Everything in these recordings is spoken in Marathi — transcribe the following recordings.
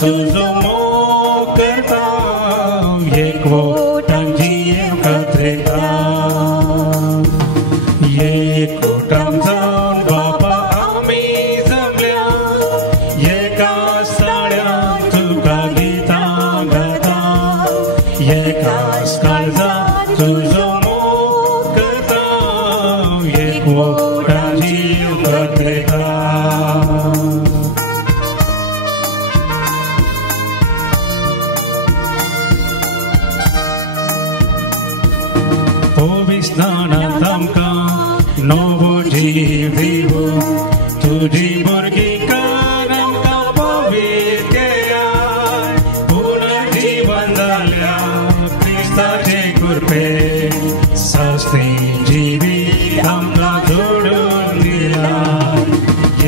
तुझो मोग करता एकवटान जीव कथेता एकवटान जावन बापा आमी जमल्या एका सड्यान तुका गितां गाता एकाच काळजान तुझो मोग करता एकवटान जीव कथेता स्नानांत आमकां नवो जीव दिवूं तुजी भुरगीं कर आमकां पवित्र केल्यार पुनर्जीवन जाल्या क्रिस्ताचे कृपे सास्ती जिवी आमकां जोडून दिला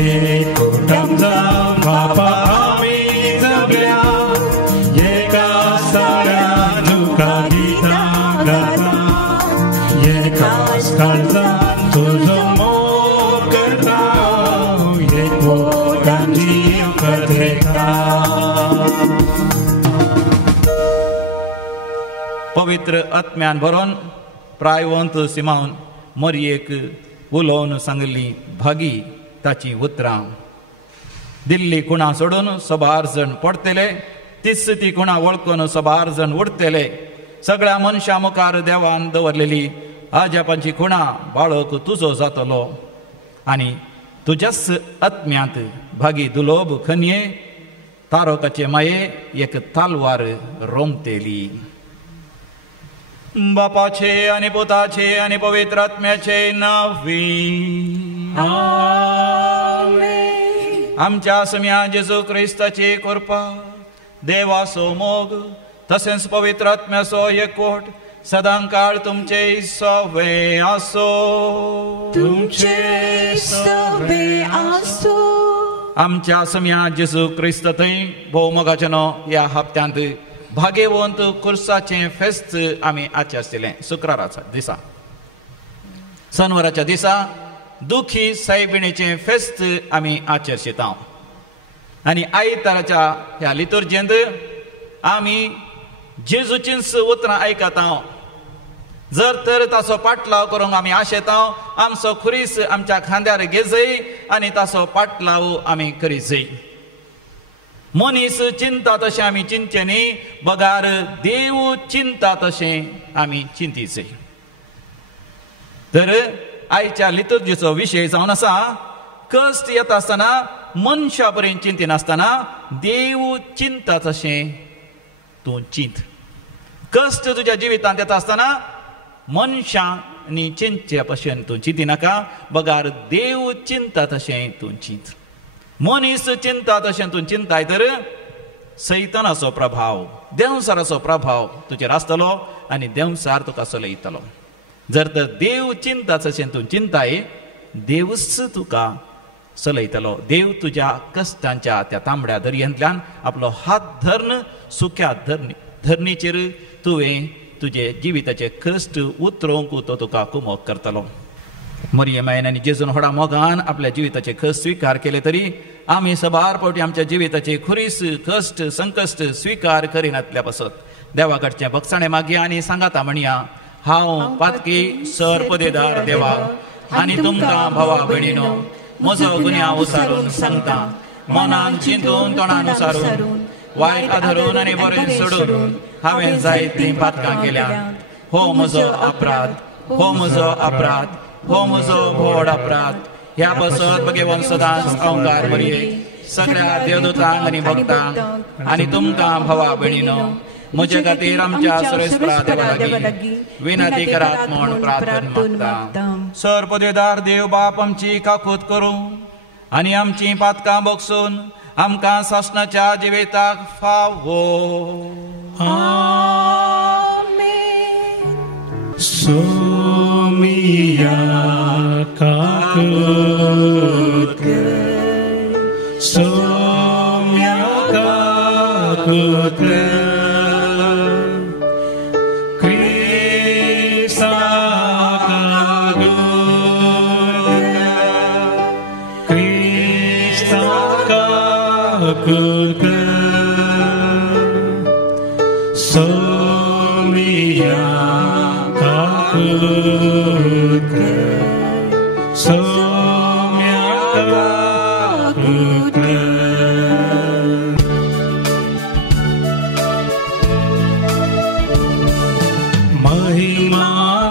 एकवटान जावन बापा आमी जगल्या एका सड्यान तुका गितां गाता एकाच काळजान तुझो मोग करता एकवटान जीव कथेता पवित्र आत्म्यान भरोन प्रायवंत सिमावन मरयेक उलोवन सांगली भागी ताची उतरां दिल्ली कुणा सोडून सोबार जण पडतले तीच ती कुणा वळखून सोबार जण उरतले सगळ्या मनशा मुखार देवान दवरलेली आजापांची खुणा बाळक तुजो जातलो आनी तुज्याच आत्म्यांत भागी दुलोब खनये तारकाचे माये एक तालवार रोमतेली बापाचे आनी पुताचे आनी पवित्र आत्म्याचे नावी आमच्या सम्या जेजू क्रिस्ताची कृपा देवाचो मोग तसेच पवित्र आत्म्याचो एकवट सदां काळ तुमचे सवे आसो तुमचे सवे आसो आमच्या सम्या जेजू क्रिस्त थंय भोवमोगाच्या ह्या हप्त्यांत भाग्यवंत कुर्साचे फेस्त आमी आचरतले शुक्राराच्या दिसा शनवाराच्या दिसा दुखी सायबिणीचे फेस्त आमी आचरशिता आनी आयताराच्या ह्या लितुर्जेंत आमी जेजूचींच उतरां आयकता जर तर ताचो पाटलाव करूंक आमी आशेता आमचो खुरीस आमच्या खांद्यार घेजय आनी ताचो पाटलाव आमी करीजय मनीस चिंता तशें आमी चिंतचे न्ही बगार देव चिंता तशें आमी चिंतीचय तर आयच्या लितुर्जेचो विशय जावन आसा कश्ट येता आसतना मनशा पर्यंत चिंतिनासतना देव चिंता तशें तूं चिंत कश्ट तुज्या जिवितांत येता आसतना मनशांनी चिंतचे भशेन तूं चिंतिनाका बगार देव चिंता तशें तूं चिंत मनीस चिंता तशें तूं चिंताय तर सैतानाचो प्रभाव देंवसाराचो प्रभाव तुजेर आसतलो आनी देंवसार तुका चलयतलो जर तर देव चिंता तशें तूं चिंताय देवच तुका चलयतलो देव तुज्या कश्टांच्या त्या तांबड्या दर्यांतल्यान आपलो हात धरून सुख्या धरणीचेर तुवें तुजे जिविताचे कश्ट उतरोवंक तो तुका कुमोग करतलो मरियमायन आनी जेजून व्हडा मोगान आपल्या जिविताचे कश्ट स्विकार केले तरी आमी सबार फावटी आमच्या जिविताचे खुरीस कश्ट संकश्ट स्विकार करिनातल्या पासत देवा कडचें भक्षणे मागया आनी सांगाता म्हणया हांव पातकी सर पदेदार देवा आनी तुमकां भावा भयणीनो म्हजो गुन्यांव उसारून सांगता मनान चिंतून तोंडान उसारून वायट आधरून आनी बरें सोडून हांवें जायतीं पातकां केल्यात हो म्हजो अपराध हो म्हजो अपराध हो म्हजो व्हड अपराध ह्या पासत भगवान सदांच अवंकार मरये सगळ्या देवदूतांक आनी भक्तांक आनी तुमकां भावा भयणीनो म्हजे खातीर आमच्या सुरेस्परा देवा लागीं विनंती करात म्हूण प्रार्थना मागता सर पदेदार देव बाप आमची काकूत करूं आनी आमची पातकां बगसून आमकां सासणाच्या जिविताक फावो सोमिया काकूत सोम्या काकूत Good. सोमिया काकुत सोम्या काकुत महिमा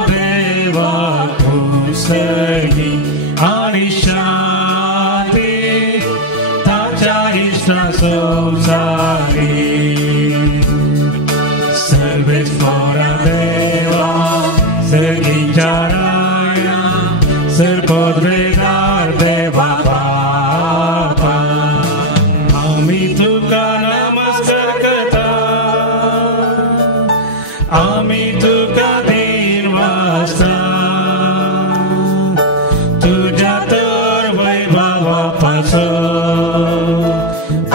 देवा खुसगी आणि शांती ताच्या इष्टा संसारी सर्वेश्वरा देवा सगळींच्या राया सर्वोद्वेदार देवा बापा आम्ही तुका नमस्कार करता आम्ही तुका दिन वाजता तुझ्या तर वैभवापासून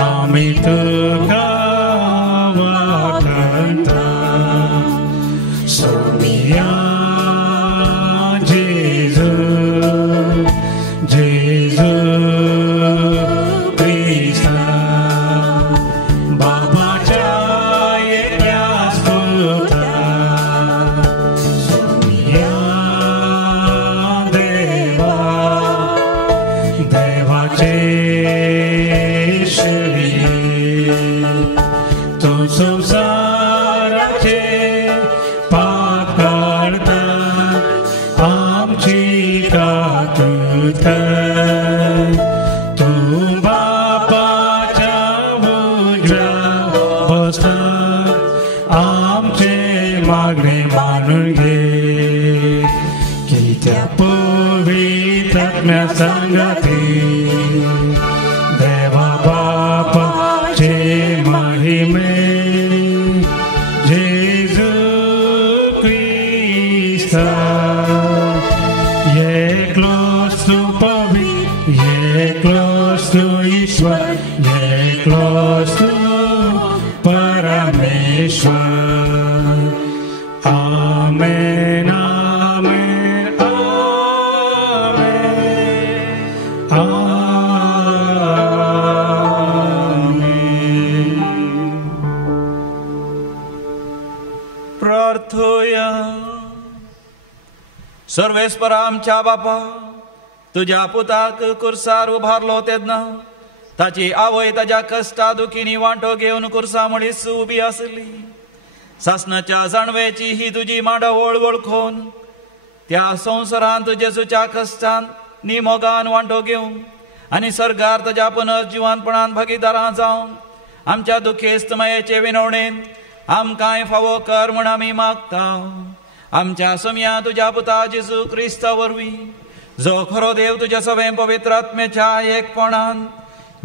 आम्ही तुका वाखणता सोमिया जेजू जेजू ख्रिस्ता बाबाच्या येण्यास पुरता सोमिया देवा देवाचे श्री तो संसाराचे पाप काढता आमची कातुत तू बापाच्या उजव्या बसता आमचे मागणे मानून घे की त्या पवित्रात्म्या संगती देवा बापाचे महिमे जेजू ख्रिस्ता एकलोच तू पवित्र एकलोच तू ईश्वर एकलोच तू परमेश्वर आमेन आमेन आमेन प्रार्थोया सर्वेस्परा आमच्या बापा तुझ्या पुताक कुर्सार उभारलो तेन्ना ताची आवय ताच्या कश्टा दुखीनी वांटो घेवन कुर्सा म्हणीस उबी आसली सासणाच्या जाणवेची ही तुझी मांडावळ वळखून त्या संवसारांत जेजूच्या कश्टान निमोगान वांटो घेवंक आनी सरकार ताच्या पुनर्जिवानपणान भागीदारां जावन आमच्या दुखेस्त मायेचे विनवणेन आमकांय फावो कर म्हण आमी मागता आमच्या समया तुझ्या पुता जेजू क्रिस्ता वरवीं जो खरो देव तुझ्या सवे पवित्र आत्म्याच्या एकपणान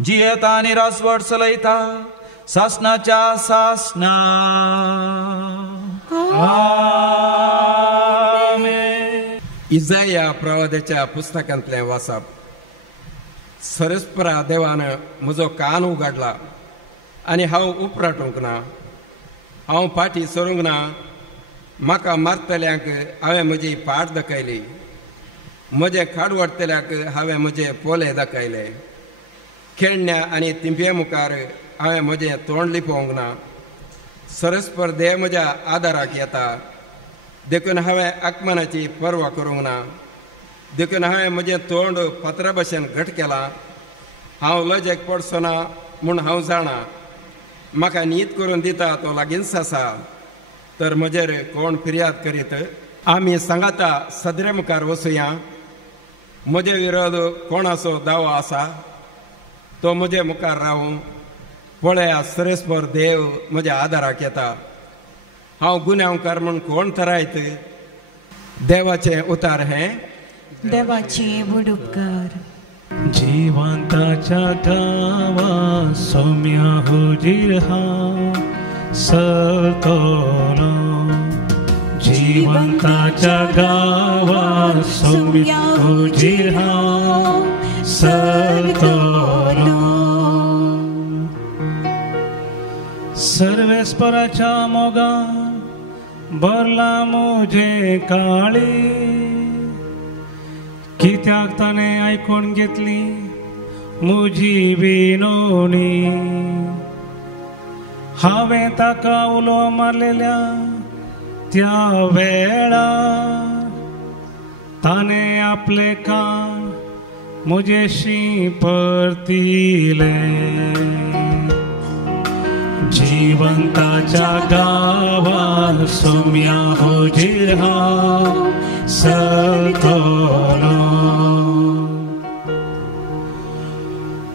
जियेता आनी रासवट चलयता सासणाच्या सासना आमेन. इजाया प्रवाद्याच्या पुस्तकांतलें वाचप. सरस्परा देवान म्हजो कान उगडला आनी हांव उपराटूंक ना हांव फाटीं सरूंक ना म्हाका मारतल्यांक हांवें म्हजी फाट दाखयली म्हजे खाडवडतल्याक हांवें म्हजे पोले दाखयले खेळण्या आनी तिंब्या मुखार हांवें म्हजें तोंड लिपोवंक ना सरस्पर देव म्हज्या आदाराक येता देखून हांवें आत्मनाची पर्वा करूंक ना देखून हांवें म्हजें तोंड पत्रा भशेन घट केलां हांव लजेक पडचो ना म्हूण हांव जाणा म्हाका न्हीद करून दिता तो लागींच आसा तर म्हजेर कोण फिर्याद करीत आमी सांगाता सदरे मुखार वचुया म्हजे विरोध कोणाचो दावो आसा तो म्हजे मुखार रावूं पळया सरस्पर देव म्हज्या आदाराक येता हांव गुन्यांवकार म्हूण कोण थरायत देवाचें उतार हें देवाचे बुडुपकार जिवंताच्या गावा सौम्या हुजीर हा सरतलो जिवंताच्या गावा सौम्या हुजीर हा सरतलो सर्वेस्पराच्या मोगा बरला मुझे काळी कित्याक ताणें आयकून घेतली म्हजी विनवणी हांवें ताका उलो मारलेल्या त्या वेळार ताणें आपले कान म्हजेशी परतिले. जिवंताच्या गांवांत सोम्या हुजीर हांव सरतलो.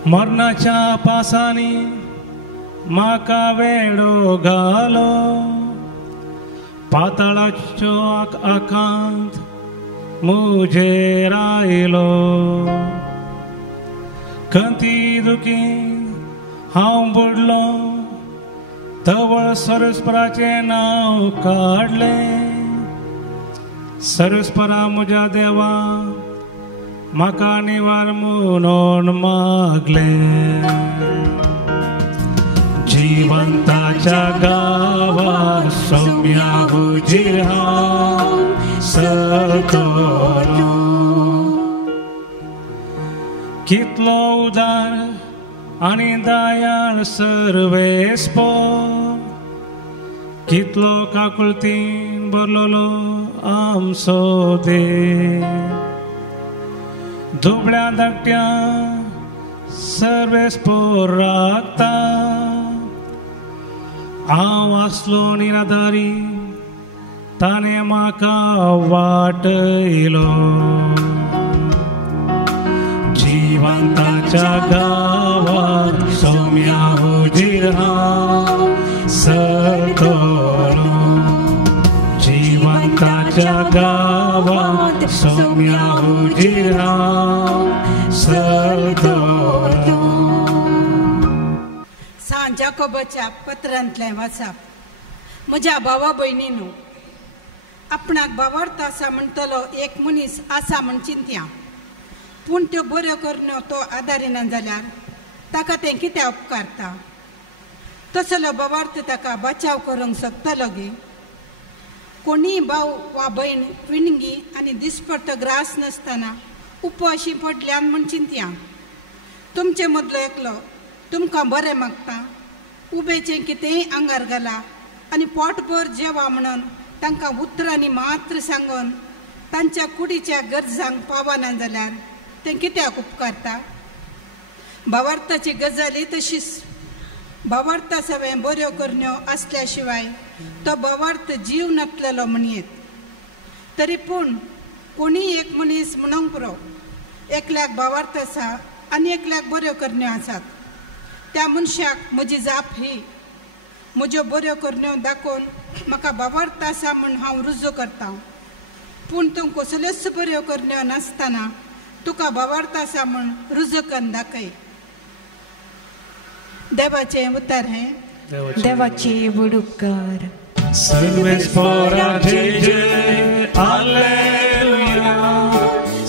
मरणाच्या पासांनी म्हाका वेडो घालो, पाताळाच्यो आकांत मुझेर आयलो. खंती दुखीन हांव बुडलो, तवळ सरस्पराचें नांव काडलें. सरस्परा म्हज्या देवा म्हाका निवार म्हणून मागलें. जिवंताच्या गांवांत सोम्या हुजीर हांव सरतलो. कितलो उदार आनी दयाळ सर्वेस्पर, कितलो काकुळतीन बरलोलो आमचो देव. दुबळ्या धाकट्या सर्वेस्पर राखता, हांव आसलो निराधारी ताणें म्हाका वाटयलो. जिवंताच्या गांवांत सोम्या हुजीर हांव सरतलो. जिवंताच्या गांवांत सोम्या हुजीर हांव सरतलो. सांत जाकोबाच्या पत्रांतलें वाचप. म्हज्या भावा भयणीनो, आपणाक भावार्थ आसा म्हणटलो एक मनीस आसा म्हण चिंत्या, पूण त्यो बऱ्यो करण्यो तो आदारिना जाल्यार ताका तें कितें उपकारता? तसलो भावार्थ ताका बचाव करूंक शकतलो गे? कोणीय भाव वा भयण विणगी आनी दिसपट्टो ग्रास नासतना उपवाशी पडल्यान म्हण चिंत्या. तुमचे मदलो एकलो तुमकां बरें मागता, उबेचें कितेंय आंगार घाला आनी पोटभर जेवा म्हणून तांकां उतरांनी मात्र सांगून तांच्या कुडीच्या गरजांक पावना जाल्यार तें कित्याक उपकारता? भावार्थाची गजाली तशीच. भावार्था सवें बऱ्यो करण्यो आसल्या शिवाय तो भावार्थ जीव नातलेलो म्हणयेत. तरी पूण कोणीय एक मनीस म्हणूंक पुरो, एकल्याक भावार्थ आसा आनी एकल्याक बऱ्यो करण्यो आसात. त्या मनशाक म्हजी जाप ही, म्हज्यो बऱ्यो करण्यो दाखोवन म्हाका भावार्थ आसा म्हूण हांव रुजू करतां. पूण तूं कसल्योच बऱ्यो करण्यो नासतना तुका भावार्थ आसा म्हूण रुजू करून दाखय. देवाचें उतर हें. देवाचे उपकार. सर्वेस्परा जय जय हालेलुया.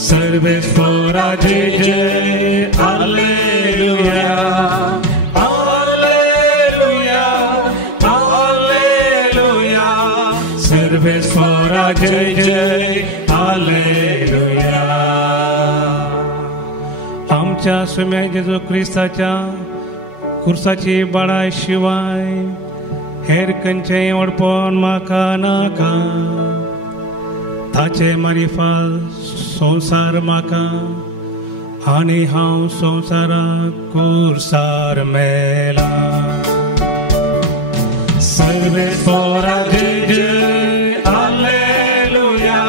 सर्वेस्परा जय जय हालेलुया. हालेलुया हालेलुया. सर्वेस्परा जय जय हालेलुया. आमच्या सुम्या जेजू क्रिस्ताच्या खुर्साची बडाय शिवाय हेर खंयचेय वडपण म्हाका नाका. ताचे मारिफाल संवसार म्हाका आनी हांव संवसाराक खुर्सार मेला. सर्वेस्परा जय जय हालेलुया.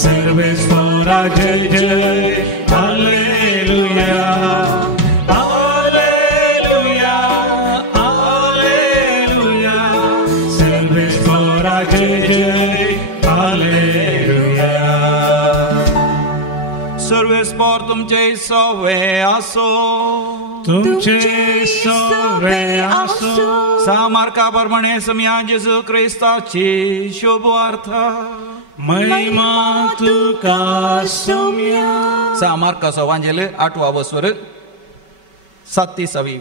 सर्वेस्परा जय जय हालेलुया. जय जय हालेलुया. सर्वेस्पर तुमचे सवे आसो. तुमचे सवे आसो. सामार्का प्रमाणे सम्या जेजू क्रिस्ताची शुभ वार्ता. महिमा तुका सोम्या. सामार्काचो वांजेल 8वा वस्वर 37वी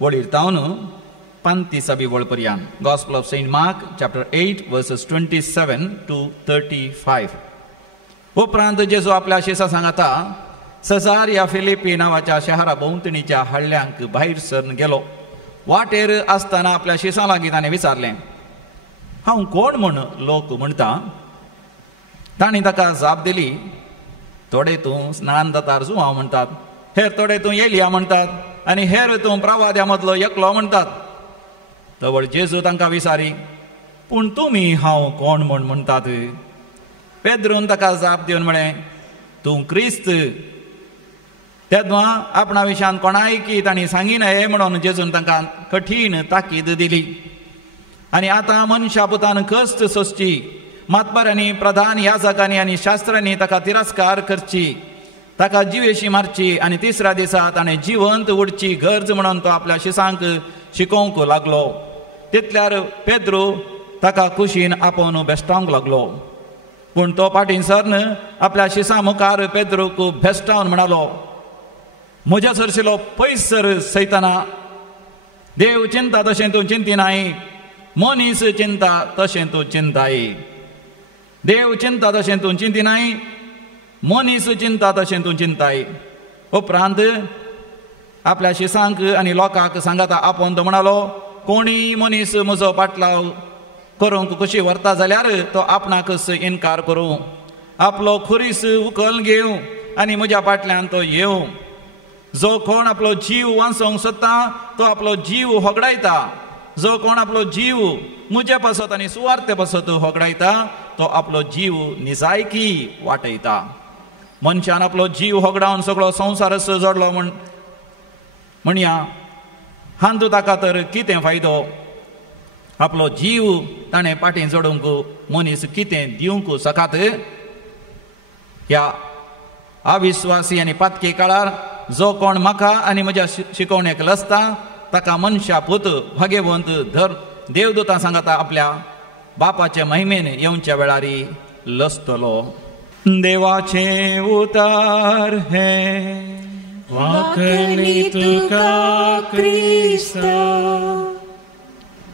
वडील तावन 35वी वळ पर्यंत. Gospel of Saint Mark chapter 8 verses 27 to 35. उपरांत जेजू आपल्या शिसा सांगता सजारिया फिलिपी नावाच्या शहरा भोंवतणीच्या हळ्यांक भायर सरून गेलो. वाटेर आसतना आपल्या शिसा लागीं ताणें विचारलें, हांव कोण म्हूण लोक म्हणटा? तांणी ताका जाप दिली, थोडे तूं स्नान जातार जुवांव म्हणटात, हेर थोडे तूं एलिया म्हणटात, आनी हेर तूं प्रवाद्या मदलो एकलो म्हणटात. तवळ जेजू तांकां विचारी, पूण तुमी हांव कोण म्हूण म्हणटात? पेद्रून ताका जाप दिवन म्हळें, तूं क्रिस्त. तेदवा आपणा विशयान कोणाय की तांणी सांगी न्हय म्हणून जेजून तांकां कठीण ताकीद दिली. आनी आतां मनशा पुतान कस्त सोंसची, मातबारांनी, प्रधान याजकांनी आनी शास्त्रांनी ताका तिरस्कार करची, ताका जिवेशी मारची आनी तिसऱ्या दिसा ताणें जिवंत उडची गरज म्हणून तो आपल्या शिसांक शिकोवंक लागलो. तितल्यार पेद्रू ताका कुशीन आपोवन बेश्टावंक लागलो. पूण तो फाटीं सरन आपल्या शिसा मुखार पेद्रूक भेस्टावन म्हणालो, म्हज्या सरशिलो पयस सर सैताना. देव चिंता तशें तूं चिंतिनाय, मनीस चिंता तशें तूं चिंताय. देव चिंता तशें तूं चिंतिनाय, मनीस चिंता तशें तूं चिंताय. उपरांत आपल्या शिसांक आनी लोकांक सांगाता आपोवन तो म्हणालो, कोणीय मनीस म्हजो पाटलाव करूंक कुशी व्हरता जाल्यार तो आपणाकच इन्कार करूं, आपलो खुरीस उखल घेवं आनी म्हज्या फाटल्यान तो येवं. जो कोण आपलो जीव वाचोवंक सोदता तो आपलो जीव होगडायता. जो कोण आपलो जीव म्हजे पासत आनी सुवार्ते पासत होगडायता तो आपलो जीव निजायकी वाटयता. मनशान आपलो जीव होगडावन सगळो संवसारच जोडलो म्हणया हांतू ताका तर कितें फायदो? आपलो जीव ताणें पाटीं जोडूंक मनीस कितें दिवंक सकात? ह्या अविश्वासी आनी पातकी काळार जो कोण म्हाका आनी म्हज्या शिकोवणेक लसता ताका मनशा पूत भगवंत देवदूतां सांगता आपल्या बापाचे महिमेन येवच्या वेळारी लसतलो. देवाचे उतार हे वाकली तुका क्रिस्ता.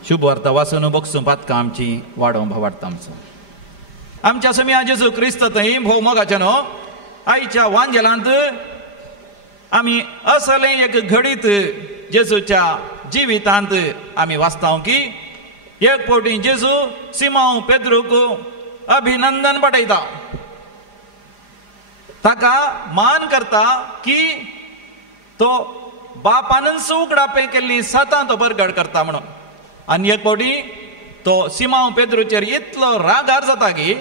शुभ वार्ता वाचून बगसूं पातकां आमची वाडोवंक भावार्थ आमचो. आमच्या समिया जेजू क्रिस्त थंय भोव मोगाचे न्हू. आयच्या वांजेलांत आमी असलें एक घडीत जेजूच्या जिवितांत आमी वाचता की एक फावटी जेजू सिमोन पेद्रूक अभिनंदन पटयता, ताका मान करता की तो बापानच उगडापे केल्ली सातां तो परगड करता म्हणून. आनी एक फावटी तो सिमोन पेद्रूचेर इतलो रागार जाता की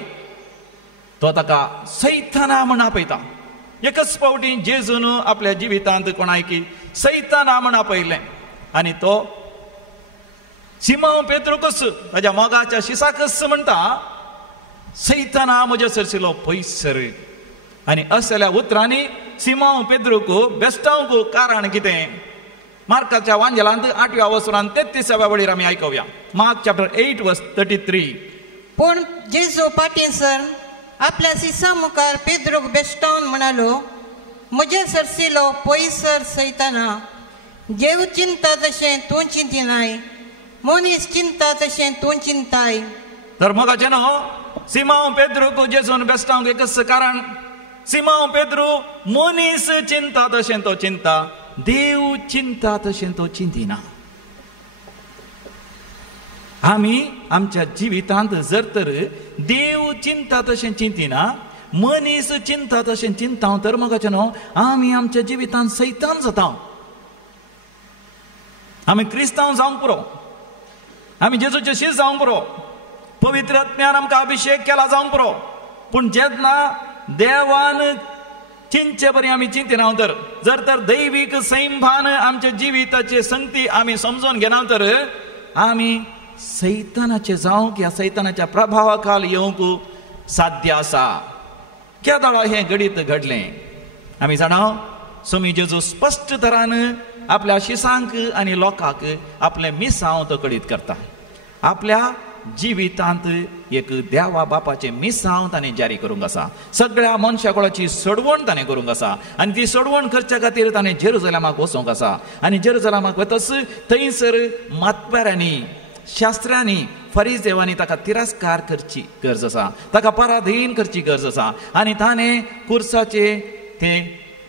तो ताका सैताना म्हण आपयता. एकच फावटी जेजून आपल्या जिवितांत कोणाय की सैताना म्हण आपयलें आनी तो सिमोन पेद्रूकच ताच्या मोगाच्या शिसाकच म्हणटा, सैताना म्हज्या सरशिलो पयस सर. आनी असल्या उतरांनी सिमोन पेद्रूक बेश्टावंक कारण कितें? मार्काच्या वांजेलांत 8व्या वसरांत 33व्या वळीर आमी आयकूया. मार्क चॅप्टर 8 वर्स 33. पूण जेजू फाटींसर आपल्या शिसा मुखार पेद्रूक बेश्टावन म्हणालो, म्हजे सरशिलो पयसर सैताना. देव चिंता तशें तूं चिंतिनाय, मनीस चिंता तशें तूं चिंताय. तर मोगाचें न्हू, सिमोन पेद्रूक जेजून बेश्टावंक एकच कारण, सिमोन पेद्रू मनीस चिंता तशें तो चिंता, देव चिंता तशें तो चिंतिना. आमी आमच्या जिवितांत जर तर देव चिंता तशें चिंतिना, मनीस चिंता तशें चिंता तर मोगाचें न्हू आमी आमच्या जिवितांत सैतान जाता. आमी क्रिस्तांव जावंक पुरो, आमी जेजूचे शीश जावंक पुरो, पवित्र आत्म्यान आमकां अभिशेक केला जावंक पुरो. पूण जेन्ना देवान चिंतचे बरी आमी चिंतिना तर, जर तर दैवीक सैमभान आमच्या जिविताचे संगती आमी समजून घेना तर आमी सैतानाचे जावंक, ह्या सैतानाच्या प्रभावा खाल येवंक साध्य आसा. केदळा हें घडीत घडलें आमी जाणाव. स्वामी जेजू स्पश्ट तरान आपल्या शिसांक आनी लोकांक आपले मिसांव तो कळीत करता. आपल्या जिवितांत एक देवा बापाचे मिसांव ताणें जारी करूंक आसा. सगळ्या मनशा कुळाची सोडवण ताणें करूंक आसा आनी ती सोडवण करच्या खातीर ताणें जेरुसलेमाक वचूंक आसा. आनी जेरुसलेमाक वतस थंयसर मातबाऱ्यांनी, शास्त्रांनी, फरिसेवांनी ताका तिरस्कार करची गरज आसा, ताका पराधीन करची गरज आसा. आनी ताणें कुर्साचे ते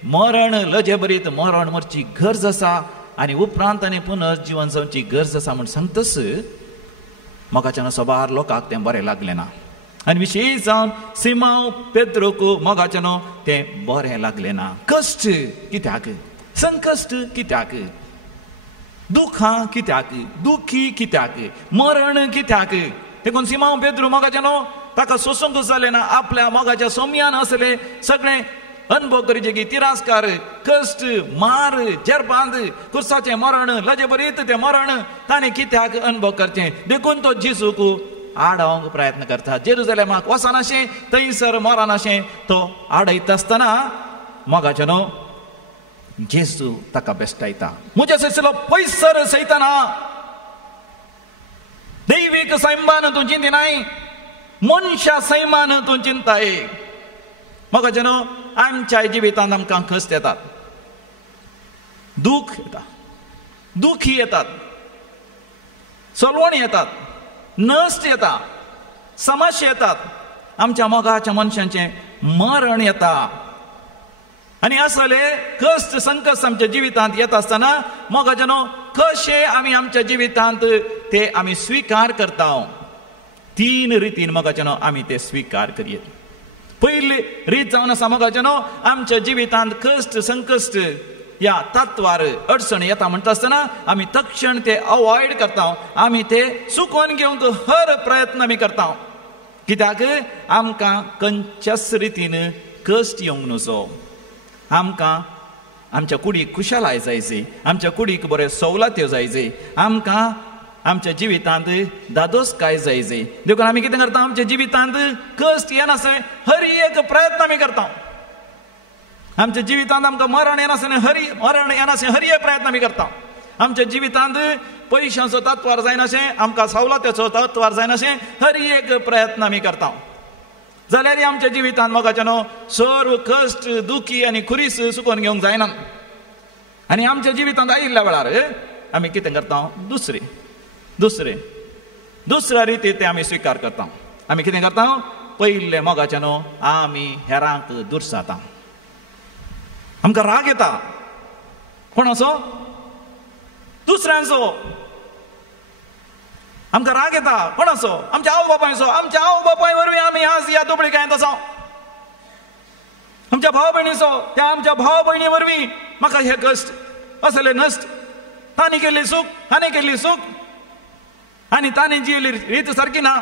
मरण लजेबरीत मरण मरची गरज आसा. आनी उपरांत आनी पुनर्जीवन जावची गरज आसा म्हूण सांगतस मोगाच्यान सोबार लोकांक तें बरें लागलें ना. आनी विशेश जावन सिमांव पेद्रोक मोगाच्यान तें बरें लागलें ना. कश्ट कित्याक, संकश्ट कित्याक, दुखां कित्याक, दुखी कित्याक, मरण कित्याक. देखून सिमांव पेद्रो मोगाच्यान ताका सोसूंक जालें ना. आपल्या मोगाच्या सोम्यान असले सगळें अनुभव करचे की तिरास्कार, कश्ट, मार, जेरबांद, कुर्साचें मरण, लजेबरीत तें मरण ताणें कित्याक अनुभव करचें. देखून तो जेजूक आडावंक प्रयत्न करता. जेरुसलेमाक वचनाशें, थंयसर मरनाशें तो आडयता आसतना मोगाच्यान जेजू ताका बेश्टायता. म्हज्या सयसलो पयसर सैताना, दैवीक सैमान तूं चिंतिनाय, मनशा सैमान तूं चिंताय. मोगाच्यान आमच्या जिवितांत आमकां कश्ट येतात, दूख येता, दुखी येतात, चलवण येतात, नश्ट येता, समस्या येतात, आमच्या मोगाच्या मनशांचें मरण येता. आनी असले कश्ट संकट आमच्या जिवितांत येता आसतना मोगाच्यान कशें आमी आमच्या जिवितांत ते आमी स्विकार करता. 3 रितीन मोगाच्यान आमी ते स्विकार करयेत. पयली रीत जावन आसा मोगाच्यान आमच्या जिवितांत कश्ट संकश्ट ह्या तत्वार अडचण येता म्हणटा आसतना आमी तक्षण ते अवॉयड करता. आमी ते चुकोवन घेवंक हर प्रयत्न आमी करता. कित्याक आमकां खंयच्याच रितीन कश्ट येवंक नजो. आमकां आमच्या कुडीक खुशालाय जायची, आमच्या कुडीक बऱ्यो सवलत्यो जायचे, आमकां आमच्या जिवितांत दादोसकाय जायची. देखून आमी कितें करता, आमच्या जिवितांत कश्ट येनासतना हर एक प्रयत्न आमी करता. आमच्या जिवितांत आमकां मरण येनासतना हर एक प्रयत्न आमी करता. आमच्या जिवितांत पयशांचो तत्वार जायनाशें, आमकां सवलत्याचो तत्वार जायनाशें हर एक प्रयत्न आमी करता. जाल्यार आमच्या जिवितांत मोगाच्यान सर्व कश्ट, दुखी आनी खुरीस चुकोवन घेवंक जायना. आनी आमच्या जिवितांत आयिल्ल्या वेळार आमी कितें करता, दुसऱ्या रितीन ते आमी स्विकार करता. आमी कितें करता, पयले मोगाच्यान आमी हेरांक दुर्साता. आमकां राग येता कोणाचो, दुसऱ्यांचो. आमकां राग येता कोणाचो, आमच्या आवय बापायचो. आमच्या आवय बापाय वरवीं आमी आज ह्या दुबळेकायेंत आसा. आमच्या भाव भयणीचो, त्या आमच्या भाव भयणी वरवीं म्हाका हे कश्ट असले नश्ट. तांणी केल्ली सूख, हांणी केल्ली सूख, आनी तांणी जियेली रीत सारकी ना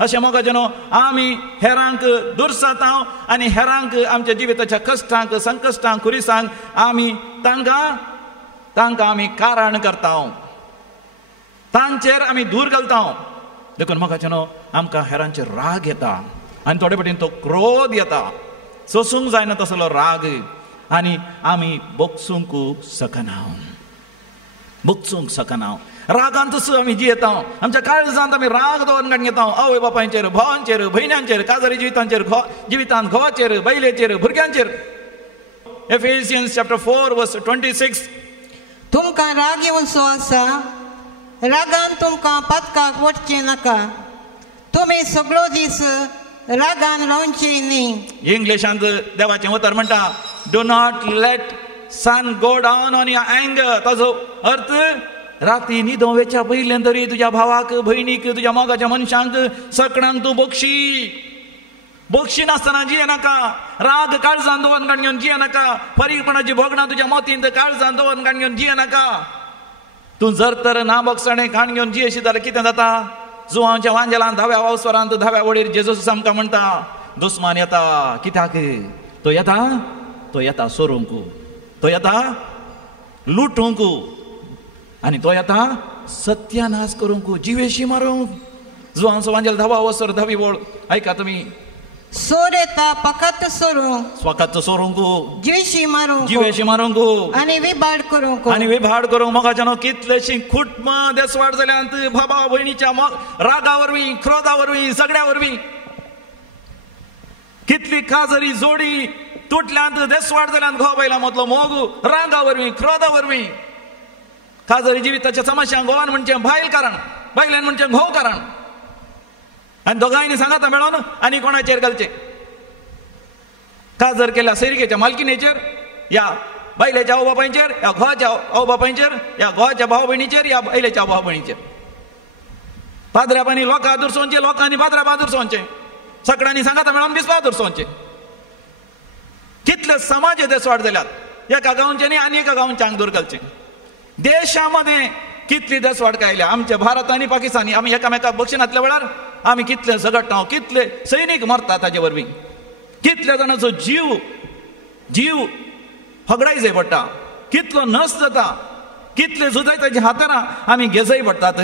अशें मोगाच्यान आमी हेरांक दुर्साता. आनी हेरांक आमच्या जिविताच्या कश्टांक, संकश्टांक, खुरीसांक आमी तांकां आमी कारण करता, तांचेर आमी धूर घालता. देखून मोगाच्यान आमकां हेरांचेर राग येता. आनी थोडे फावटीन तो क्रोध येता, सोसूंक जायना तसलो राग. आनी आमी बोगसूंक सकना. रागांतच आमी जियेता. आमच्या काळजांत आमी राग दवरून काडून घेता. आवय बापायचेर, भावांचेर, भयण्यांचेर, काजारी जिवितांत घोवाचेर, बैलेचेर, भुरग्यांचेर. Ephesians chapter 4 verse 26. तुमकां राग येवचो आसा, रागान तुमकां पातकाक वचचें नाका. तुमी सगळो दीस रागान रावचें न्ही. इंग्लिशांत देवाचें उतर म्हणटा, do not let sun go down on your anger. ताजो अर्थ, राती न्हिदोवेच्या पयलें तरी तुज्या भावाक, भयणीक, तुज्या मोगाच्या मनशांक, सगळ्यांक तूं बक्षी नासतना जिये नाका. राग काळजांत दवरून काडून घेवन जिये नाका. फरीकपणाची भोगणां तुज्या मोतींत काळजांत दवरून काडून घेवन जिये नाका. तूं जर तर ना बक्षणे काण घेवन जियेशी जाल्यार कितें जाता, जुवांच्या वांजेलांत 10व्या वावस्वरांत 10व्या वडीर जेजूस आमकां म्हणटा, दुस्मान येता. कित्याक तो येता सोरूंक, तो येता लुटूंक, आनी तो येता सत्यानाश करूंक, जिवेशी मारूंक. जुवांचो वांजेल 10वा वावस्वर 10वी वळ. आयका तुमी, सोर येता फकत सोरूंक, स्वकाच सोरूंक, जिवेशी मारूंक आनी विभाड करूंक. मोगाच्यान कितलेशी खुटम देसवाड जाल्यांत भावा भयणीच्या रागा वरवीं, क्रोधा वरवीं, सगळ्या वरवीं. कितली काजरी जोडी तुटल्यांत देसवाड जाल्यांत घोव बायलां मदलो मोग रागा वरवीं, क्रोधा वरवीं. काजरी जिविताच्या समस्यांक घोवान म्हणचे भायल कारण, बायलेन म्हणचे घोव कारण. आनी दोगांयनी सांगाता मेळोन आनी कोणाचेर घालचे. काजर केल्या सैरिकेच्या मालकिनेचेर, या बायलेच्या आवय बापायचेर, ह्या घोवाच्या आवय बापायचेर, ह्या घोवाच्या भाव भयणीचेर, ह्या बायलेच्या भाव भयणीचेर. पाद्र्यापांनी लोकां दुरसोवचे, लोकांनी पाद्र्या दुरसोवचे, सगळ्यांनी सांगाता मेळोन दिसपा दुरसोवचे. कितले समाज देसवाड जाल्यात. एका गांवचे न्ही आनी एका गांवच्या दूर घालचे. देशामध्ये कितली देसवाड कायल्या. आमच्या भारत आनी पाकिस्तानी आमी एकामेकाक बक्षिनातल्या वेळार आमी कितले झगडटा, कितले सैनीक मरता ताजे वरवीं, कितल्या जाणांचो जीव फगडाय जाय पडटा, कितलो नस जाता, कितले झुजाय ताच्या हाताना आमी घेजय पडटात.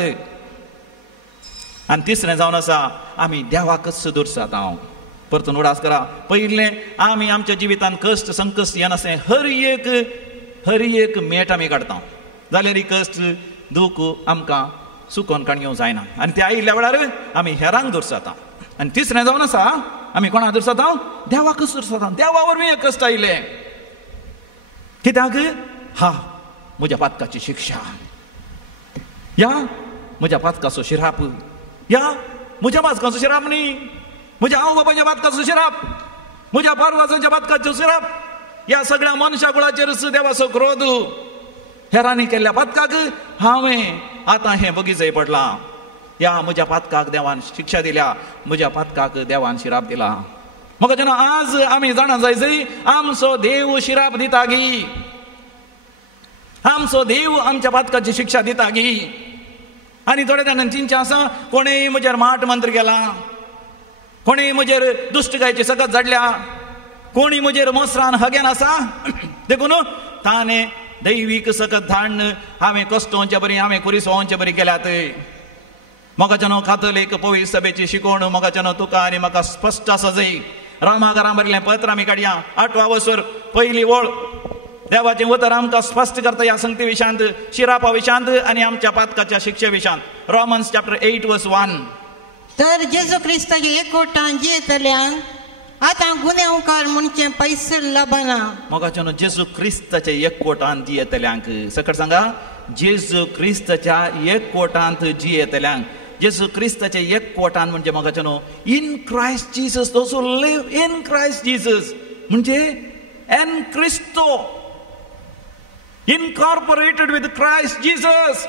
आनी तिसरें जावन आसा आमी देवाकच दुरसात. हांव परतून उडास करा. पयले आमी आमच्या जिवितांत कश्ट संकश्ट येनासलें हर एक मेट आमी काडटा. जाल्यार ही कश्ट दूख आमकां सुकोवन काडूंक जायना. आनी ते आयिल्ल्या वेळार आमी हेरांक दुरसाता. आनी तिसरें जावन आसा आमी कोणाक दुरसाता? देवाकच दुरसाता. देवा वरवीं हे कश्ट आयले. कित्याक? हा म्हज्या पातकाची शिक्षा, या म्हज्या पातकाचो शिराप, या म्हज्या पातकाचो शिराप न्ही, म्हज्या आवय बापायच्या पातकाचो शिराप, म्हज्या पारवासाच्या पातकाचो शिराप, ह्या सगळ्या मनशा कुळाचेर देवाचो क्रोध. हेरांनी केल्ल्या पातकाक हांवें आतां हें बगी जाय पडलां. ह्या म्हज्या पातकाक देवान शिक्षा दिल्या, म्हज्या पातकाक देवान शिराप दिला. म्हाका जेन्ना आज आमी जाणा जाय आमचो देव शिराप दिता गी, आमचो देव आमच्या पातकाची शिक्षा दिता गी. आनी थोडे जाणांनी चिंचा आसा कोणेय म्हजेर माट मंत्र केला, कोणेय म्हजेर दुश्टगायची सकत जाडल्या, कोणी म्हजेर मोसरान हगेन आसा. देखून ताणें दैवीक सकत धाडन हांवें कश्टोवचे बरी, हांवें कुरिसोवचे बरी केल्यात. मोगाच्या न्हू कातोलीक पवित्र सभेची शिकोवण मोगाच्या न्हू तुका आनी म्हाका स्पश्ट आसा जय. रामाघरां बरयलें पत्र आमी काडया. 8वा वर्सर पयली ओळ देवाचें उतर आमकां स्पश्ट करता ह्या संगती विशांत, शिरापा विशांत आनी आमच्या पातकाच्या शिक्षे विशांत. Romans chapter 8:1. तर जेजू क्रिस्ताचे एकवटान जियेतल्यान आतां गुन्यांवकार म्हणचे पैसे लाभना. मोगाच्या न्हू जेजू क्रिस्ताच्या एकवटान जियेतल्यांक सकट सांगा. जेजू क्रिस्ताच्या एकवटांत जियेतल्यांक. जेजू क्रिस्ताच्या एकवटान म्हणजे मोगाच्या न्हू in Christ Jesus. Those who live in Christ Jesus म्हणजे एन क्रिस्तो, इनकॉर्पोरेटेड विथ क्रायस्ट जीसस.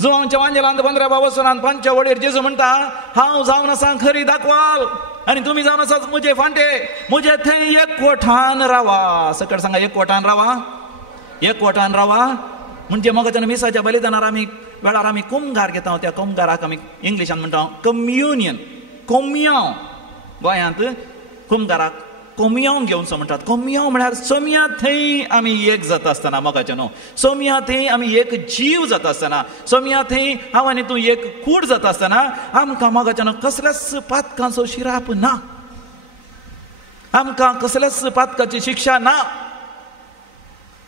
जो आमच्या वांजेलांत 15व्या वर्सांत 5 वडेर जेजू म्हणटा हांव जावन आसा खरी दाखवाल आनी तुमी जावन आसात म्हजे फांटे, म्हजे थंय एकवटान रावा. सकट सांगा एकवटान रावा. एकवटान रावा म्हणजे म्हाका मिसाच्या बलिदानार आमी वेळार आमी कुमगार घेता. त्या कुमगाराक आमी इंग्लिशान म्हणटा कम्युनियन, कोमयाव. गोंयांत कुमगाराक कोमयाव घेवनचो म्हणटात. कोमयाव म्हळ्यार सोम्या थंय आमी एक जाता आसतना मोगाचे न्हू, सोम्या थंय आमी एक जीव जाता आसतना, सोम्या थंय हांव आनी तूं एक कूड जाता आसतना आमकां मोगाचे न्हू कसल्याच पातकाचो शिराप ना, आमकां कसल्याच पातकाची शिक्षा ना.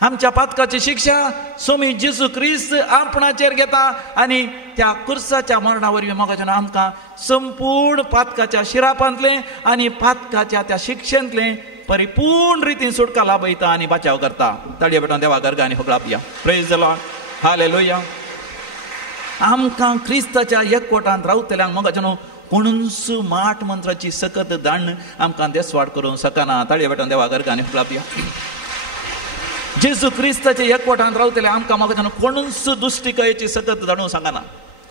आमच्या पातकाची शिक्षा सोमी जेजू क्रिस्त आपणाचेर घेता आनी त्या कुर्साच्या मरणा वरवीं मोगाचे न्हू आमकां संपूर्ण पातकाच्या शिरापांतलें आनी पातकाच्या त्या शिक्षेंतलें परिपूर्ण रितीन सुटका लाभयता आनी बचाव करता. ताळयो पेटोवन देवा गर्गांनी होगळापया. Praise the lord. हालेलुया. आमकां क्रिस्ताच्या एकवटांत रावतल्यांक मोगाचे न्हू कोणूच माट मंत्राची सकत धाडन आमकां देसवाड करूंक सकना. ताळयो पेटोवन देवा गर्गांनी होगळापया. जेजू क्रिस्ताचे एकवटांत रावतले आमकां मोगाचे न्हू कोणूच दुश्टिकायेची सकत धाडूंक सांगना.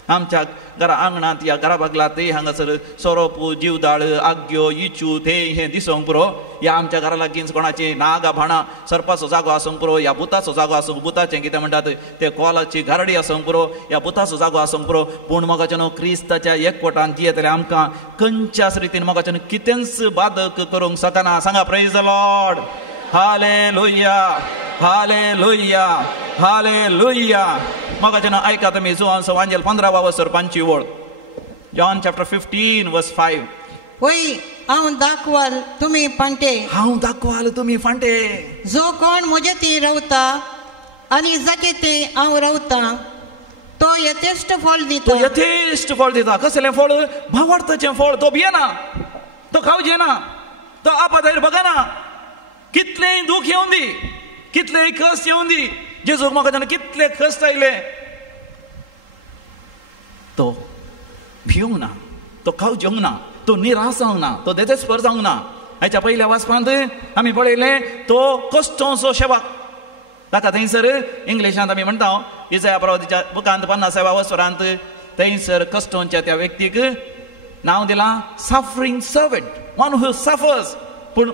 आमच्या घरा आंगणांत या घरा बागलां ते हांगासर सोरोप, जीवदाळ, आग्यो, इचू ते हें दिसोंक पुरो. ह्या आमच्या घरा लागीं कोणाची नागा भाणां सर्पाचो जागो आसूंक पुरो, ह्या बुताचो जागो आसूंक, बुताचें कितें म्हणटात ते कोलाची गारडी आसूंक पुरो, ह्या बुताचो जागो आसूंक पुरो. पूण मोगाचे न्हू क्रिस्ताच्या एकवटांत जियेतले आमकां खंयच्याच रितीन मोगाचे न्हू कितेंच बाधक करूंक शकना. सांगा प्रेज द लॉर्ड. हालेलुया, हालेलुया, हालेलुया. मोगाचे न्हू ऐका तुमी जोहानचो वांजेल 15वा वर्सर 5वी ओळ. John chapter 15:5. होय हांव दाखवाल तुमी फांटे, हांव दाखवाल तुमी फांटे. जो कोण म्हजे थंय रावता आनी जागे थंय हांव रावता तो यथेश्ट फळ दिता. तो यथेश्ट फळ दिता. कसलें फळ? भावार्थाचें फळ. तो भियेना, तो खावचेना, तो आपादार बघना. कितलेय दूख येवन दी, कितलेय कश्ट येवन दी, जेजूक म्हाका कितले कश्ट आयले, तो भिवंक ना, तो खावचेंक ना, तो निराश जावंक ना, तो देदेस्पर जावंक ना. हाच्या पयल्या वाचपांत आमी पळयलें तो कश्टोचो सेवक. ताका थंयसर इंग्लिशांत आमी म्हणटा इसाया प्रवादीच्या बुकांत 50व्या वसरांत थंयसर कश्टोच्या त्या व्यक्तीक नांव दिलां suffering servant, one who suffers. पूण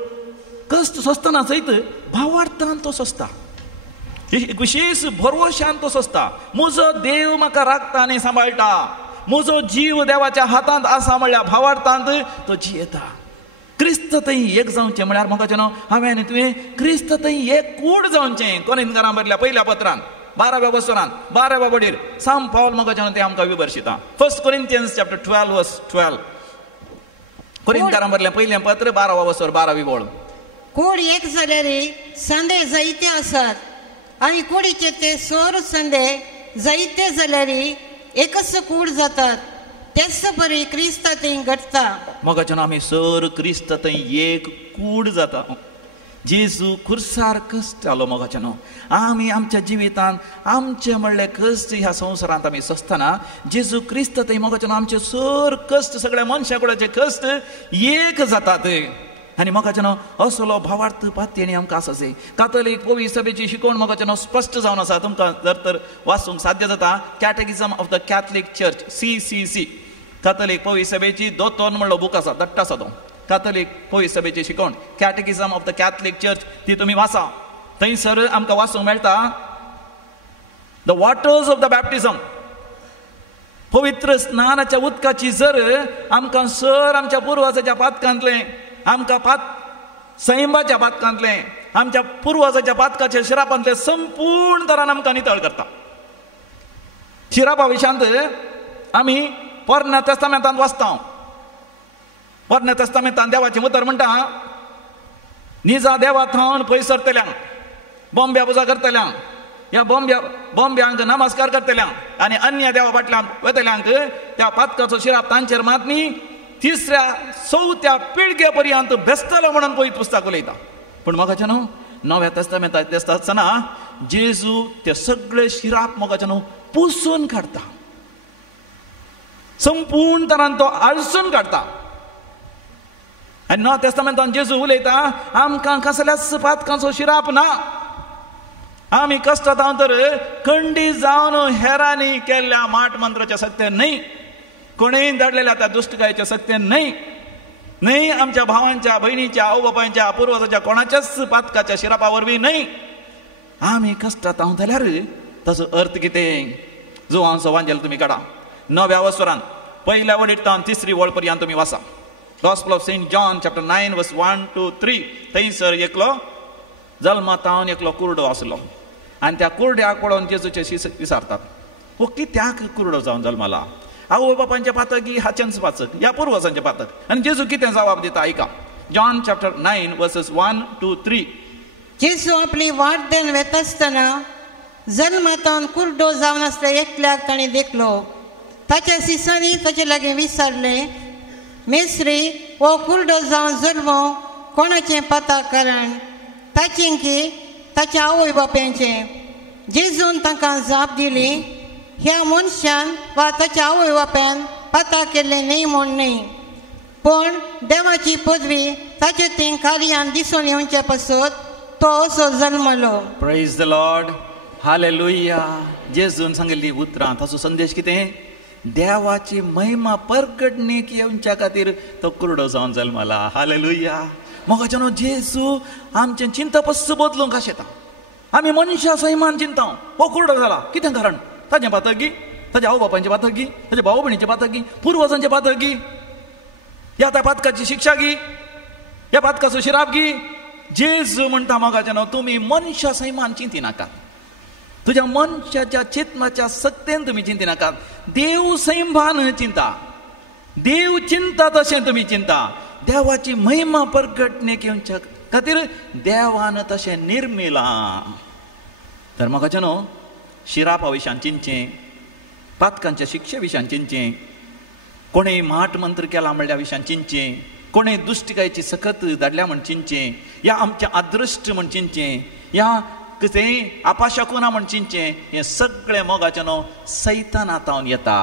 कश्ट सोंसतना सयत भावार्थान तो सोंसता, विशेष भरवशान तो सोंसता. म्हजो देव म्हाका राखता आनी सांबाळटा, म्हजो जीव देवाच्या हातांत आसा म्हणल्यार भावार्थांत तो जियेता. क्रिस्त थंय एक जावचें म्हळ्यार म्हाका न्हू हांवें तुवें क्रिस्त थंय एक कूड जावचें. कोरिंथकारां बरयल्या पयल्या पत्रांत 12व्या वसरांत 12व्या वडीर सांग पावल म्हाका तें आमकां विभरशिता. 1 Corinthians chapter 12 verse 12. कोरिंथकारां बरयल्या पयलें पत्र 12वा वसर 12वी ओळ. कूड एक जाल्यार संदे जायते आसात आनी कुडीचे ते सोर संदे जायते जाल्यार एकच कूड जातात. तेच बरी क्रिस्त थंय घडटा. मोगाच्यान आमी सर क्रिस्त थंय एक कूड जाता. जेजू खुर्सार कश्ट जालो मोगाच्यान. आमी आमच्या जिवितांत आमचे म्हणले कश्ट ह्या संवसारांत आमी सोंसतना जेजू क्रिस्त थंय मोगाच्यान आमचे सर कश्ट सगळ्या मनशा कुळाचे कश्ट एक जातात. आनी मोगाच्यान असलो भावार्थ पातयेणी आमकां आसा जाय. कातोलीक पवित्र सभेची शिकवण मोगाच्यान स्पश्ट जावन आसा. तुमकां जर तर वाचूंक साध्य जाता catechism of the catholic church CCC. कातोलीक पवित्र सभेची दोतोन म्हणलो बूक आसा, दट्ट आसा तो. कातोलीक पवित्र सभेची शिकवण कॅटेकिझम ऑफ द कॅथलीक चर्च ती तुमी वाचा. थंयसर आमकां वाचूंक मेळटा द वॉटर्स ऑफ द बॅप्टिझम. पवित्र स्नानाच्या उदकाची जर आमकां सर आमच्या पुर्वजाच्या पातकांतलें, आमकां सैमाच्या पातकांतलें, आमच्या पुर्वजाच्या पातकाच्या शिरापांतलें संपूर्ण तरान आमकां नितळ करता. शिरापा विशांत आमी पोरण्या तेस्तामेंतांत वाचता. पोरण्या तेस्तामेंतांत देवाचें उतर म्हणटा निजा देवा थावन पय सरतल्यांक, बोंब्या पुजा करतल्यांक, ह्या बोंब्यांक नमस्कार करतल्यांक आनी अन्य देवा फाटल्यान वयतल्यांक त्या पातकाचो शिराप तांचेर मात न्ही 3ऱ्या 4थ्या पिळगे पर्यंत बेस्तलो म्हणून पवित्र पुस्तक उलयता. पूण मोगाच्या न्हू नव्या तेस्तामेंतांत तेस्ता आसतना जेजू ते सगळे शिराप मोगाच्या न्हू पुसून काडटा. संपूर्ण तरान तो आळसून काडटा. आनी नव्या तेस्तामेंतांत जेजू उलयता आमकां कसल्याच पातकाचो शिराप ना. आमी कश्टांत हांव तर खंडी जावन हेरांनी केल्ल्या माट मंत्राचें सत्य न्हय, कोणेय धाडलेल्या त्या दुश्टकायेचें सत्य न्हय, न्हय आमच्या भावांच्या भयणीच्या आवय बापायच्या पुर्वजाच्या कोणाच्याच पातकाच्या शिरापा वरवीं न्हय. आमी कश्टांत हांव जाल्यार ताचो अर्थ कितें जो हांव सवांजेल तुमी काडा. 9व्या वसरांत पयल्या वडीर 3री वळ पर्यंत तुमी वाचा. Gospel of Saint John chapter 9 verse 1 to 3. थंयसर एकलो जल्मातावन एकलो कुरडो आसलो आनी त्या कुरड्याक पळोवन जेजूचे शिष्य विचारतात हो कित्याक कुरडो जावन जल्माला. आवय बापांचे पातक हाचेंच पातक या पुर्वजांचे पातक. आनी जेजू कितें जबाब दिता आयका. John chapter 9 verses 1 to 3. जेजू आपली वाट देन वेता आसतना जल्मातावन कुरडो जावन आसल्या एकल्याक ताणें देखलो. ताच्या शिष्यांनी ताचे लागीं विचारलें मेस्त्री हो कुरडो जावन जल्मो कोणाचें पाता कारण ताचें की ताच्या आवय बापायचें. जेजून तांकां जाप दिली ह्या मनशान वा ताच्या आवय बापायन पाता केल्लें न्हय म्हूण न्हय, पण देवाची पदवी ताचे थंय कार्यान दिसून येवचे पासत तो असो जल्मलो. Praise the lord. हालेलुया. जेजून सांगिल्ली उतरां ताचो संदेश कितें देवाची महिमा परगटणेक येवच्या खातीर तो कुरडो जावन जल्मला. हालेलुया. मोगाच्या न्हू जेजू आमचें चिंता पस्स बदलूंक आशेता. आमी मनशा सैमान चिंता हो कुरडो जाला कितें कारण ताजें पातकी, ताच्या आवय बापायचें पातकी, ताच्या भाव भयणीचें पातकी, पुर्वजांचें पातकी, ह्या त्या पातकाची शिक्षा घी, ह्या पातकाचो शिराप घी. जेजू म्हणटा मोगाच्या न्हू तुमी मनशा सैमान चिंती नाकात, तुज्या मनशाच्या चेतनाच्या सत्तेन तुमी चिंती नाकात. देव सैमान चिंता, देव चिंता तशें तुमी चिंता. देवाची महिमा परगटणेक येवच्या खातीर देवान तशें निर्मिलां. तर मोगाच्या न्हू शिरापा विशयान चिंतचें, पातकांच्या शिक्षे विशयान चिंतचें, कोणेय माट मंत्र केला म्हणल्या विशयान चिंतचें, कोणेय दुश्टकायेची सखत धाडल्या म्हण चिंतचें, या आमचें अदृश्ट म्हण चिंतचें, या कितें आपाशकुना म्हण चिंतचें. हें सगळें मोगाचें न्हू सैतानांतावन येता,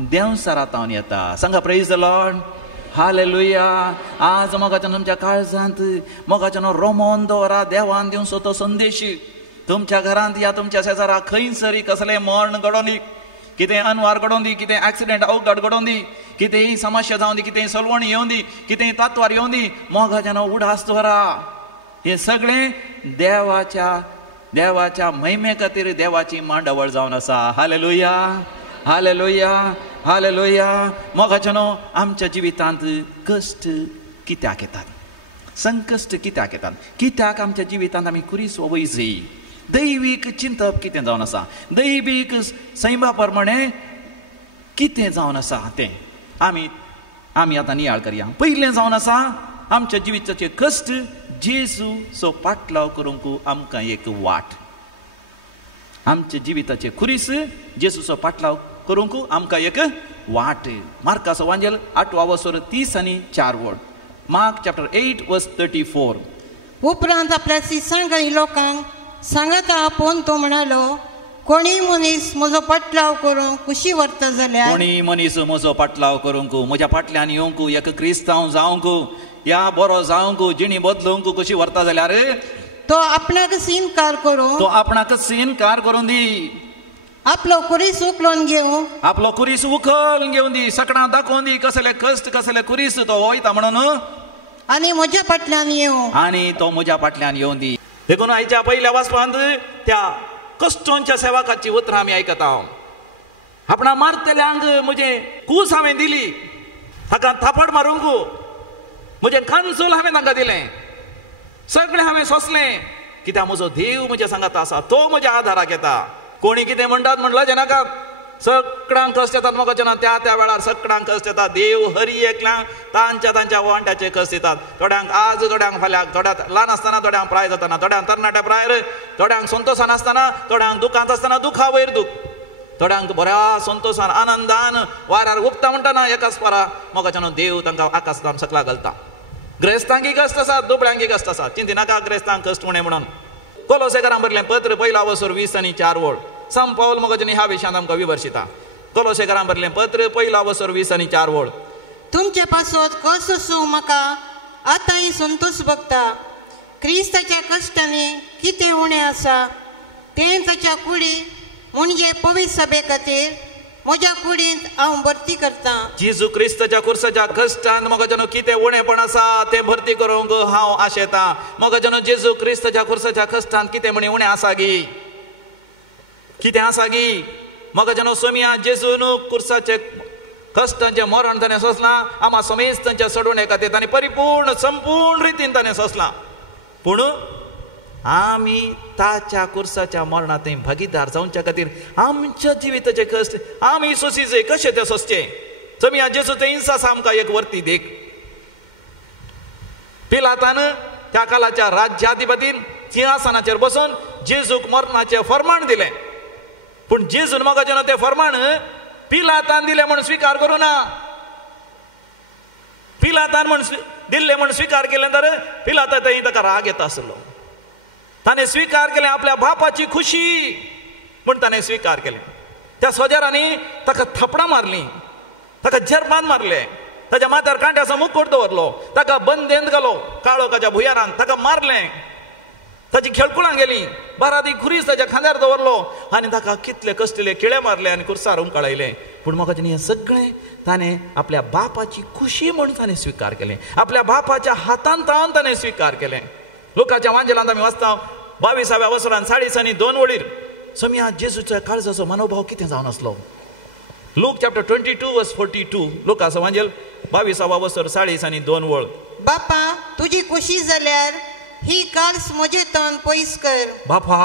देंवसारांतावन येता. सांगा प्रेज द लॉर्ड. हालेलुया. आज मोगाच्यान तुमच्या काळजांत मोगाच्यान रोमोन दवरा. देवान दिवचो तो संदेश तुमच्या घरांत या तुमच्या शेजारा खंयसरी कसलें मरण घडोवन दी, कितें अनवार घडोवन दी, कितें एक्सिडेंट अवघड घडोवन दी, कितेंय समस्या जावन दी, कितेंय सलवणी येवन दी, कितेंय तत्वार येवन दी, मोगाच्यान उडास दवरा. हे सगळें देवाच्या महिमे खातीर देवाची मांडावळ जावन आसा. हालेलुया, हालेलुया, हालेलुया. मोगाच्यान आमच्या जिवितांत कश्ट कित्याक येतात, संकश्ट कित्याक येतात, कित्याक आमच्या जिवितांत आमी कुरीस वयजी. दैवीक चिंतप कितें जावन आसा, दैवीक सैमा प्रमाणे कितें जावन आसा तें आमी आतां नियाळ करया. पयलें जावन आसा आमच्या जिविताचे कश्ट जेजूचो पाटलाव करूंक आमकां एक वाट. आमच्या जिविताचे खुरीस जेजूचो पाटलाव करूंक आमकां एक वाट. मार्काचो वांजेल 8:30 मार्क चॅप्टर 8:34. उपरांत आपल्या शिसांगणी लोकांक सांगता पोवन तो म्हणालो, कोणी मनीस म्हजो पाटलाव करूंक कुशी व्हरता जाल्यार, कोणी मनीस म्हजो पाटलाव करूंक, म्हज्या फाटल्यान येवंक, एक क्रिस्तांव जावंक, या बरो जावंक, जिणी बदलूंक कशी व्हरता जाल्यार तो आपणाकच इन्कार करून, तो आपणाकच इन्कार करून दी. आपलो कुरीस उखलून घेवं, आपलो कुरीस उखल घेवन दी, सकाळां दाखोवन दी कसले कश्ट कसले कुरीस तो वयता म्हणून, आनी म्हज्या फाटल्यान येवं, आनी तो म्हज्या फाटल्यान येवन दी. देखून आयच्या पयल्या वाचपांत त्या कश्टांच्या सेवकाची उतरां आमी आयकता. आपणा मारतल्यांक म्हजे कूस हांवें दिली, ताका थापड मारूंक म्हजें कांसूल हांवें तांकां दिलें, सगळें हांवें सोंसलें, कित्याक म्हजो देव म्हज्या सांगात आसा, तो म्हज्या आदाराक येता. कोणी कितें म्हणटात म्हणलां नाका, सगळ्यांक कश्ट येतात मोगाच्यान, त्या वेळार सगळ्यांक कश्ट येतात. देव हरी एकल्यांक तांच्या वांट्याचे कश्ट येतात. थोड्यांक आज, थोड्यांक फाल्यां, थोड्यांक ल्हान आसतना, थोड्यांक प्राय जातना, थोड्यांक तरणाट्या प्रायर, थोड्यांक संतोशान आसतना, थोड्यांक दुखांत आसतना दुखा वयर दूख, थोड्यांक बऱ्या संतोशान आनंदान वाऱ्यार उगता म्हणटाना एकाच पारा मोगाच्यान देव तांकां आकाशांत सकला घालता. ग्रेस्तांकी कश्ट आसात, दुबळ्यांकी कश्ट आसात, चिंती नाका ग्रेस्तांक कश्ट उणें म्हणून. कोलोसेकारांक बरयलें पत्र 1:20-4. सांत पौल मोगाच्यान ह्या विशयांत आमकां विवर्शिता. कोलोसेकारांक बरयलें पत्र 1:20-4. तुमचे पासत कस असो म्हाका आतांय संतोश भोगता. क्रिस्ताच्या कश्टांनी कितें उणें आसा तें ताच्या कुडी म्हणजे पवित्र सभे खातीर म्हज्या कुडींत हांव भरती करता. जेजू क्रिस्ताच्या कुर्साच्या कश्टांत मोगाच्यान कितें उणेंपण आसा तें भरती करूंक हांव आशेता. मोगाच्यान जेजू क्रिस्ताच्या कुर्साच्या कश्टांत कितें म्हणी उणें आसा गी, कितें आसा गी. मोगाच्यान सोमिया जेजून कुर्साचे कश्टांचे मरण ताणें सोंसलां, आमा समेस्त तांच्या सोडवणे खातीर ताणें परिपूर्ण संपूर्ण रितीन ताणें सोंसलां. पूण आमी ताच्या कुर्साच्या मरणांत भागीदार जावच्या खातीर आमच्या जिविताचे कश्ट आमी सोंसीचे. कशें ते सोंसचे? सोमिया जेजूचो इंसास आमकां एक वर्ती देख. पिलातान त्या कालाच्या राज्याधिपतीन सिंहासनाचेर बसून जेजूक मरणाचें फर्माण दिलें. पूण जेजून मोगाच्यान तें फर्माण पिलातान दिलें म्हूण स्विकार करूं ना. पिलातान म्हूण दिल्लें म्हूण स्विकार केलें तर पिलाता थंय ताका राग येता आसलो. ताणें स्विकार केलें आपल्या बापाची खुशी म्हूण ताणें स्विकार केलें. त्या सोजारांनी ताका थपडां मारलीं, ताका जरबान मारले, ताच्या माथ्यार कांट्याचो मुकुट दवरलो, ताका बंदेंत घालो काळोखाच्या भुंयारांत, ताका मारलें, ताची खेळकुळां गेलीं, बारादी खुरीस ताच्या खांद्यार दवरलो आनी ताका कितले कश्टले किळे मारले आनी कुर्सार उमकळयले. पूण म्हाका हें सगळें ताणें आपल्या बापाची खुशी म्हूण ताणें स्विकार केलें, आपल्या बापाच्या हातांत रावन ताणें स्विकार केलें. लोकांच्या वांजेलांत आमी वाचता 22व्या वर्सांत 2:2 सोमिया जेजूच्या काळजाचो मनोभाव कितें जावन आसलो. Look chapter 22:42. लोकांचो वांजेल 22व्या वर्सार 2:2. बापा तुजी खुशी जाल्यार ही काल्स म्हजे तन पयस कर. बापा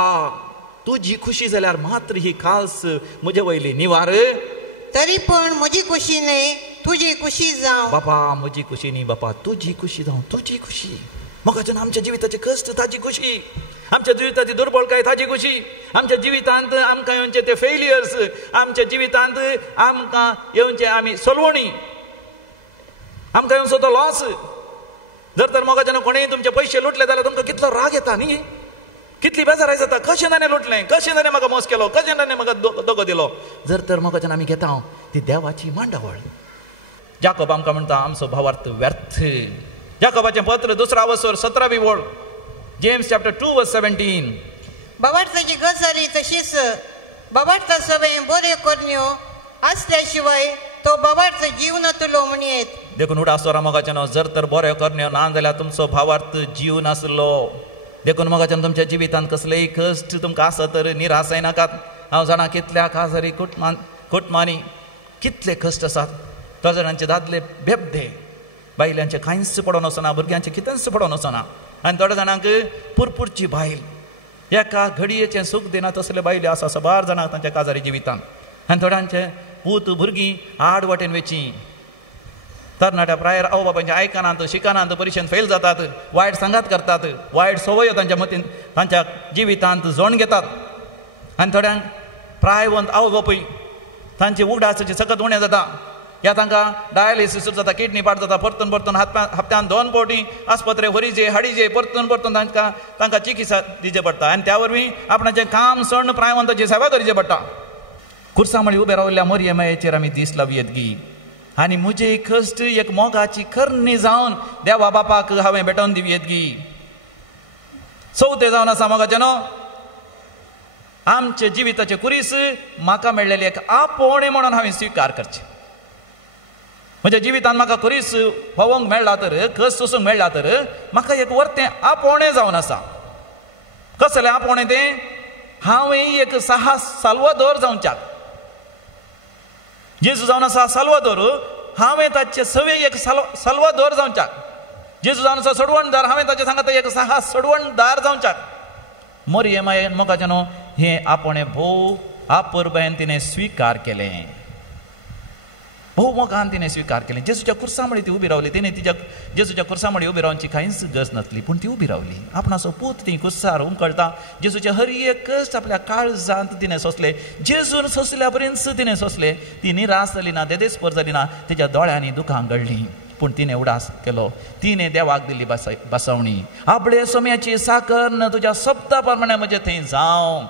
तुजी खुशी जाल्यार मात्र ही काल्स म्हजे वयली निवार. तरी पण म्हजी खुशी न्ही तुजी खुशी जावं. बापा म्हजी खुशी न्ही बापा तुजी खुशी जावं, तुजी खुशी. मोगाच्यान आमच्या जिविताचे कश्ट ताजी खुशी, आमच्या जिविताची दुर्बळकाय ताजी खुशी, आमच्या जिवितांत आमकां येवचे ते फेलियर्स, आमच्या जिवितांत आमकां येवचे आमी सलवणी, आमकां येवचो तो लॉस. जर तर मोगाच्यान कोणेंय तुमचे पयशे लुटले जाल्यार तुमकां कितलो राग येता न्ही, कितली बेजाराय जाता. कशें ताणें लुटलें, कशें ताणें म्हाका मोस केलो, कशें ताणें म्हाका दोगो दिलो. जर तर मोगाच्यान आमी घेता ती देवाची मांडावळ. जाकोब आमकां म्हणटा आमचो भावार्थ व्यर्थ. जाकोबाचें पत्र 2 वसोर 17वी ओळ, जेम्स चॅप्टर 2:17. भावार्थाची गजाली तशीच भावार्था सवय बऱ्यो करण्यो असल्या शिवाय तो भावार्थ जीवनातलो म्हणयेत. देखून उडासोरा मोगाचें जर तर बऱ्यो करण्यो ना जाल्यार तुमचो भावार्थ जीव नासलो. देखून मोगाच्यान तुमच्या जिवितांत कसलेय कश्ट तुमकां आसा तर निराश जायनाकात. हांव जाणा कितल्याक आजारी कुटुंबांनी कितले कश्ट आसात. जाणांचे दादले बेबदे, बायलांचे कांयच पडोन वचना, भुरग्यांचे कितेंच पडोन वचना. आनी थोड्या जाणांक पुरपुरची बायल एका घडयेचें सूख दिना तसले बायले आसा सबार जाणांक तांच्या काजारी जिवितांत. आनी थोड्यांचे पूत भुरगीं आड वाटेन वेची तरणाट्या प्रायर आवय बापायचे आयकनात, शिकनात, परिक्षेंत फेल जातात, वायट सांगात करतात, वायट सवयो तांच्या मतीन तांच्या जिवितांत जोण घेतात. आनी थोड्यांक प्रायवंत आवय बापूय तांचे उगडासाचे सकत उणें जाता. या तांकां डायलिसीस जाता, किडनी पाड जाता, परतून परतून हप्त्यान 2 फावटी आस्पत्रे व्हरीचे हाडीचे परतून परतून तांकां चिकित्सा दिवचे पडटा. आनी त्या वरवीं आपणाचें काम सण प्रायवंताची सेवा करची पडटा. खुर्सामळी उबे रावल्ल्या मरियमायेचेर आमी दीस लावया येतगी. आनी म्हजे कश्ट एक मोगाची खर्नी जावन देवा बापाक हांवें भेटोवन दिवया येतगी. चवथें जावन आसा मोगाचें न्हू, आमचे जिविताचे कुरीस म्हाका मेळ्ळेले एक आपोवणें म्हणून हांवें स्विकार करचें. म्हज्या जिवितांत म्हाका खरीच पळोवंक मेळ्ळा तर, कस सोसूंक मेळ्ळा तर म्हाका एक वर्तें आपोवणें जावन आसा. कसलें आपोवणें तें? हांवें एक साल्वादोर जावच्याक. जेजू जावन आसा साल्वादोर, हांवें ताचे सवेक एक साल्वादोर जावच्याक. जेजू जावन आसा सोडवणदार, हांवें ताचे सांगात एक सोडवणदार जावच्याक. मरियमायेन मोगाचें न्हू हें आपोवणें भोव आपुरबायेन तिणें स्विकार केलें. भोव मोगान तिणें स्विकार केलें. जेजूच्या खुर्सामळी ती उबी रावली. तिणें तिच्या जेजूच्या खुर्सामळी उबी रावची कांयच गरज नासली, पूण ती उबी रावली. आपणाचो पूत ती खुर्सार उमकळटा. जेजूचे हर एक कश्ट आपल्या काळजांत तिणें सोंसले. जेजून सोंसल्या पर्यंत तिणें सोंसले. ती निराश जाली ना, देदेस्पर जाली ना, तेच्या दोळ्यांनी दुखां घडलीं. पूण तिणें उडास केलो. तिणें देवाक दिल्ली बसवणी. आपले सोम्याची साकर न तुज्या शब्दा प्रमाणे म्हजे थंय जावं.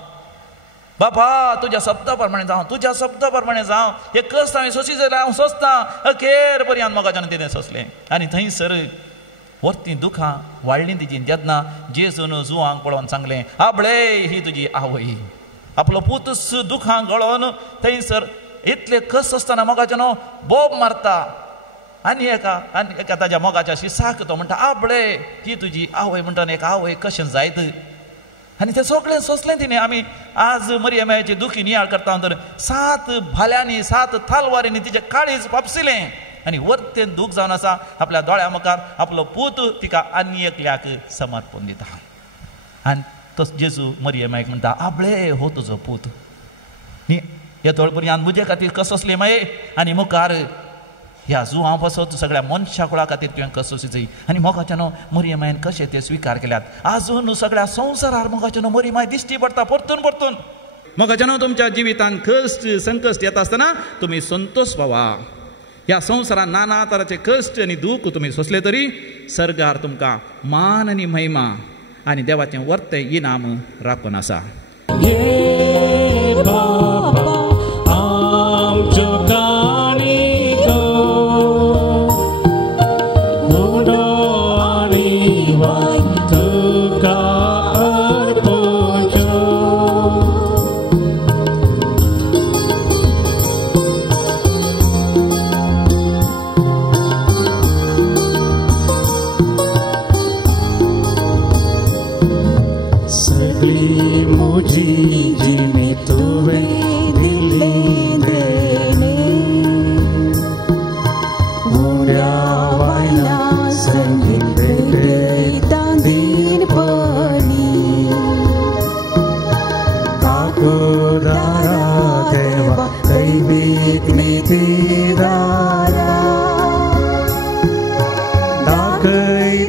बापा तुज्या शब्दा प्रमाणे जावं, तुज्या शब्दा प्रमाणे जावं. हे कश्ट हांवें सोंसी जाल्यार हांव सोंसता. अखेर पर्यंत मोगाच्यान तिणें सोंसलें. आनी थंयसर वर्ती दुखां वाडलीं तिची. जेन्ना जेजून जुवांक पळोवन सांगलें, आबळे ही तुजी आवय. आपलो पूतच दुखां गळोवन थंयसर इतले कश्ट आसतना मोगाच्यान बोब मारता. आनी एका ताच्या मोगाच्या शिसाक तो म्हणटा, आबळे ही तुजी आवय. म्हणटा एक आवय कशें जायत. आनी तें सगळें सोंसलें तिणें. आमी आज मरियमायेची दुखी नियाळ करता तर 7 भाल्यांनी 7 थालवारींनी तिचें काळीज पापसिलें. आनी वर्तें दूख जावन आसा. आपल्या दोळ्या मुखार आपलो पूत तिका आनी एकल्याक समर्पण दिता. आनी तो जेजू मरियमायेक म्हणटा, आबळे हो तुजो पूत. न्ही हे तळपर्यंत म्हजे खातीर कसोसले माये. आनी मुखार ह्या जुवां पासत सगळ्या मनशा कुळा खातीर तुवें कसोसी जाय. आनी मोगाच्यान मरियमायेन कशें ते स्विकार केल्यात. आजून सगळ्या संवसारार मोगाच्यान मरियमाय दिश्टी पडटा परतून परतून. मोगाच्यान तुमच्या जिवितांत कश्ट संकश्ट येता आसतना तुमी संतोश पावा. ह्या संवसारांत नाना तरांचे कश्ट आनी दूख तुमी सोंसले तरी सर्गार तुमकां मान आनी महिमा आनी देवाचें वर्तें इनाम राखून आसा.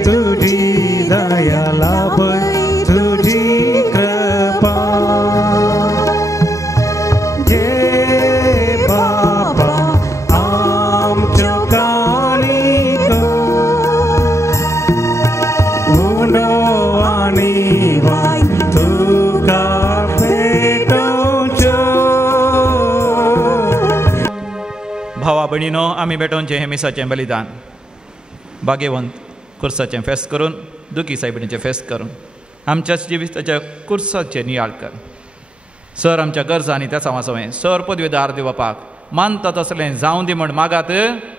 तुझी दया लाभ तुझी कृपा भावा भयणीनो, आमी भेटोवचें हें मिसाचें बलिदान भाग्यवंत कुर्साचें फेस्त करून, दुखी सायबिणीचें फेस्त करून आमच्या जिविताच्या कुर्साचें नियाळ कर. सर आमच्या गरजा आनी त्याच वाचोवें. सर पदवेदार दिवपाक मानता तसलें जावं दी म्हण मागात.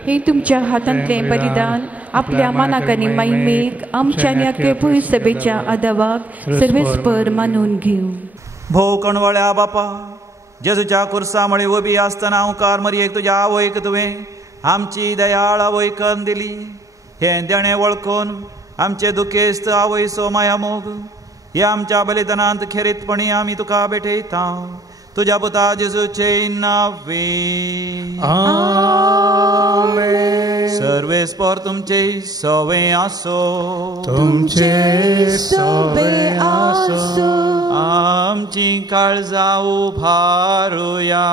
हे तुमच्या हातांतलें बलिदान आपल्या मनाक आनी मैमेक आमच्या आनी आख्खे पुरी सभेच्या आदावाक सर्वेस्पर मानून घेवं. भोव कणवळ्या बापा, जेजूच्या कुर्सा मळी उबी आसतना हांवकार मरयेक तुज्या आवयक तुवें आमची दयाळ आवयकन दिली. हें देणें वळखून आमचे दुखेस्त आवयचो माया मोग ह्या आमच्या बलिदानांत खेरीतपणी आमी तुका भेटयता. तुज्या पुता जेजूचे नांवे सर्वेस्पर तुमचे सवे आसो. तुमचे सवे आसो. आमची काळजां उभारुया.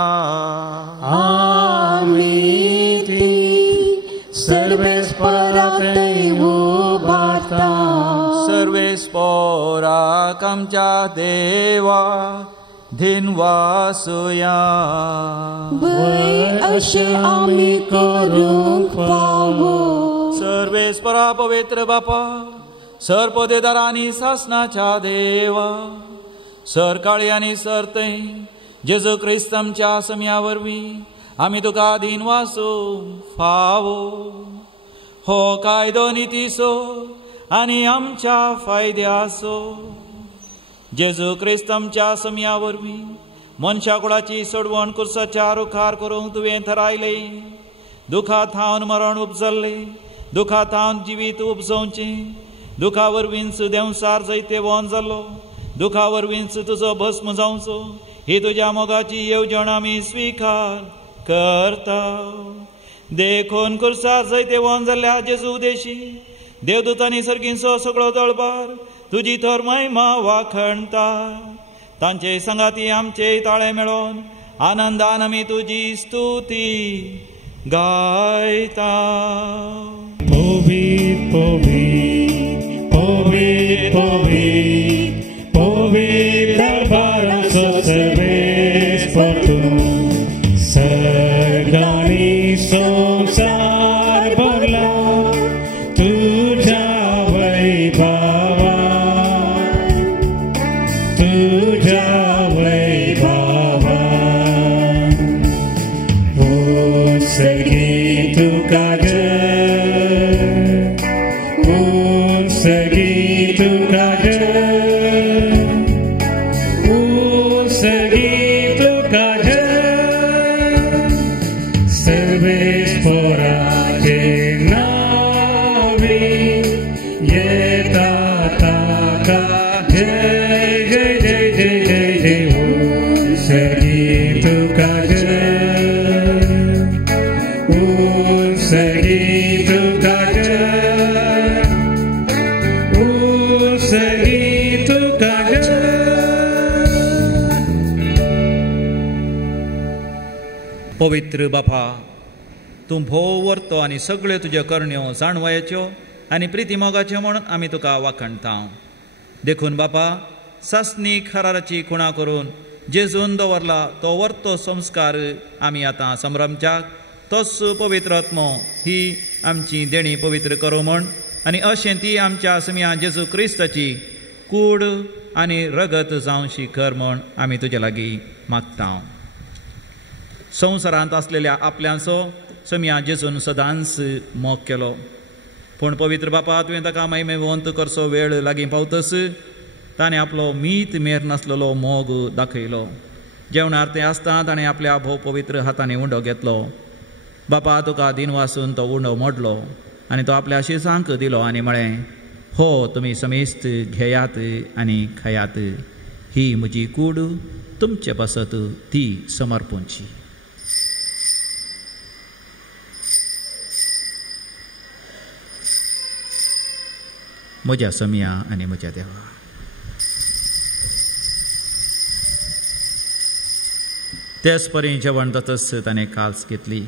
आमी ती सर्वेस्परांतय उबारता. सर्वेस्पराक आमच्या देवा दिनवासुया. वय अशें आमी करूंक फावो. सर्वेस्परा पवित्र बापा, सर पदेदारांनी सासनाच्या देवा, सर काळी आनी सर थंय जेजू क्रिस्त आमच्या सम्या वरवीं आमी तुका दिनवासू फावो. हो कायदो नितीसो आनी आमच्या फायद्याचो. जेजू क्रिस्त आमच्या सम्या वरवीं मनशा कुळाची सोडवण कुर्साच्या रुखार करूंक तुवें थारायलें. दुखांत हावन मरण उपजल्लें, दुखांत हावन जिवीत उपजोवचें. दुखा वरवींच देंवसार जैते वोन जालो, दुखा वरवींच तुजो भस्म जावचो. ही तुज्या मोगाची येवजण आमी स्विकार करता. देखून कुर्सार जैते वोन जाल्ल्या जेजू देशी देवदूतांनी सर्गींचो सगळो दळबार तुजी थोर महिमा वाखणता. तांचे संगाती आमचे ताळे मेळोन आनंदान आमी तुजी स्तुती गायता. Povit, povit, povit, povit, povit, darbaroso सर्वेस्पर तूं. सगळ्यांनी संसार भरला तुझ्या वैभवा. तुझ्या वैभवा सगळी तुका सगळी तुका सगळी तुका सर्वेस्पराचे नावी येता ताका जय जय जय जय जय जय हो. सगळी तुका सगळी तुका सगळी तुका. पवित्र बापा, तूं भोव वर्तो आनी सगळ्यो तुज्यो करण्यो जाणवयाच्यो आनी प्रिती मोगाच्यो म्हणून आमी तुका वाखणता. देखून बापा, सासनीक हराराची खुणा करून जेजून दवरला तो वर्तो संस्कार आमी आतां संभ्रमच्याक. तोच पवित्र आत्मो ही आमची देणी पवित्र करूं म्हण आनी अशें ती आमच्या सम्या जेजू क्रिस्ताची कूड आनी रगत जावशी कर म्हण आमी तुजे लागीं मागता. संवसारांत आसलेल्या आपल्याचो सम्या जेजून सदांच मोग केलो. पूण पवित्र बापा, तुवें ताका महिमेवंत करचो वेळ लागीं पावतस ताणें आपलो मीत मेर नासलेलो मोग दाखयलो. जेवणार तें आसता ताणें आपल्या भोव पवित्र हातांनी उंडो घेतलो. बापा, तुका दिन वासून तो उंडो मोडलो आनी तो आपल्या शिसांक दिलो आनी म्हळें, हो तुमी समेस्त घेयात आनी खायात. ही म्हजी कूड, तुमचे पासत ती समर्पूंची. म्हज्या सम्या आनी म्हज्या देवा, तेच परी जेवण जातच ताणें काल्स घेतली.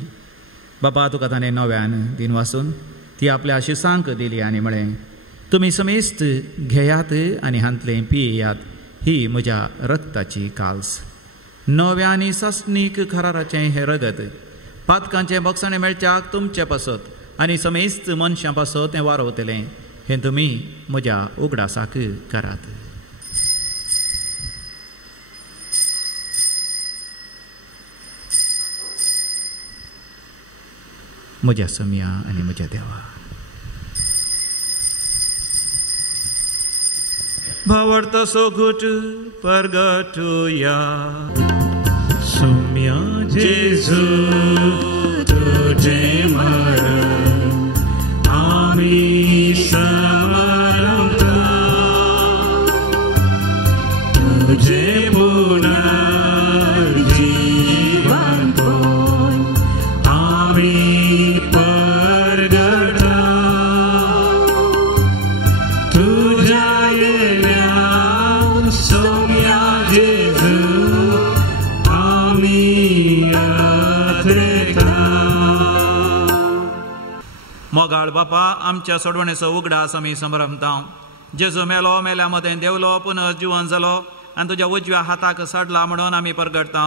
बापा, तुका ताणें नव्यान दिन वासून ती आपल्या शिसांक दिली आनी म्हळें, तुमी समेस्त घेयात आनी हांतलें पियेयात. ही म्हज्या रक्ताची काल्स, नव्या आनी सस्नीक कराराचें हें रगत पातकांचे बक्षणे मेळच्याक तुमचे पासत आनी समेस्त मनशां पासत हें वारोवतलें हें तुमी म्हज्या उगडासाक करात. म्हज्या समिया आनी म्हज्या देवा, भावार्थ सोगूट परगटुया. सौम्या जेजू तुझे मरण आम्ही समरता, तुझे पुनर्जीवन पोय आम्ही परगटा. तुझ्या येण्या सौम्या जेजू मोगाळ बापा, आमच्या सोडवणेचो उगडास आमी समरमता. जेजू मेलो, मेल्या मदें देवलो, पुनः जिवन जालो आनी तुज्या उजव्या हाताक सडला म्हणून आमी परगडता.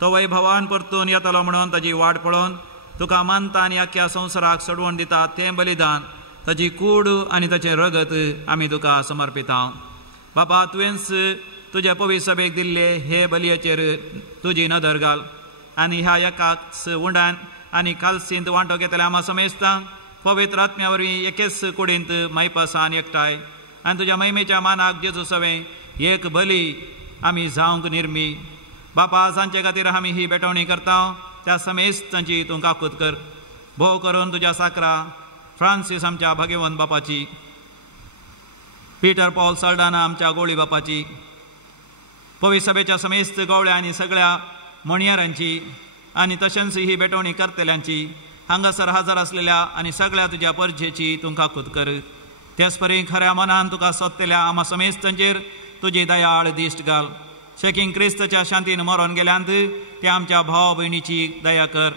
तो वैभवान परतून येतलो म्हणून ताची वाट पळोवन तुका मानता आनी आख्या संवसाराक सोडवण दिता तें बलिदान, ताची कूड आनी ताचें रगत आमी तुका समर्पिता. बापा, तुवेंच तुज्या पवित्र सभेक दिल्ले हे बलयेचेर तुजी नदर घाल आनी ह्या एकाच उंडान आनी कालसींत वांटो घेतले आमा समेस्तां पवित्र आत्म्या वरवीं एकेच कुडींत मैपासान एकठांय आनी तुज्या महिमेच्या मानाक जेजू सवें एक बली आमी जावंक निर्मी. बापा, सांचे खातीर आमी ही बेटवणी करता, त्या समेस्तांची तूं काकूत कर. भोव करून तुज्या साकरा फ्रांसीस आमच्या भाग्यवंत बापाची, पीटर पॉल सल्डाना आमच्या गोळी बापाची, पवित्र सभेच्या समेस्त गवळ्या आनी सगळ्या मणयारांची आनी तशेंच ही बेटवणी करतल्यांची, हांगासर हजर आसलेल्या आनी सगळ्या तुज्या परजेची तूं काकूत कर. तेच परी खऱ्या मनान तुका सोदतल्या आमा समेस्तांचेर तुजी दयाळ दिश्ट घाल. शेकींग क्रिस्ताच्या शांतीन मरोन गेल्यांत त्या आमच्या भाव भयणीची दया कर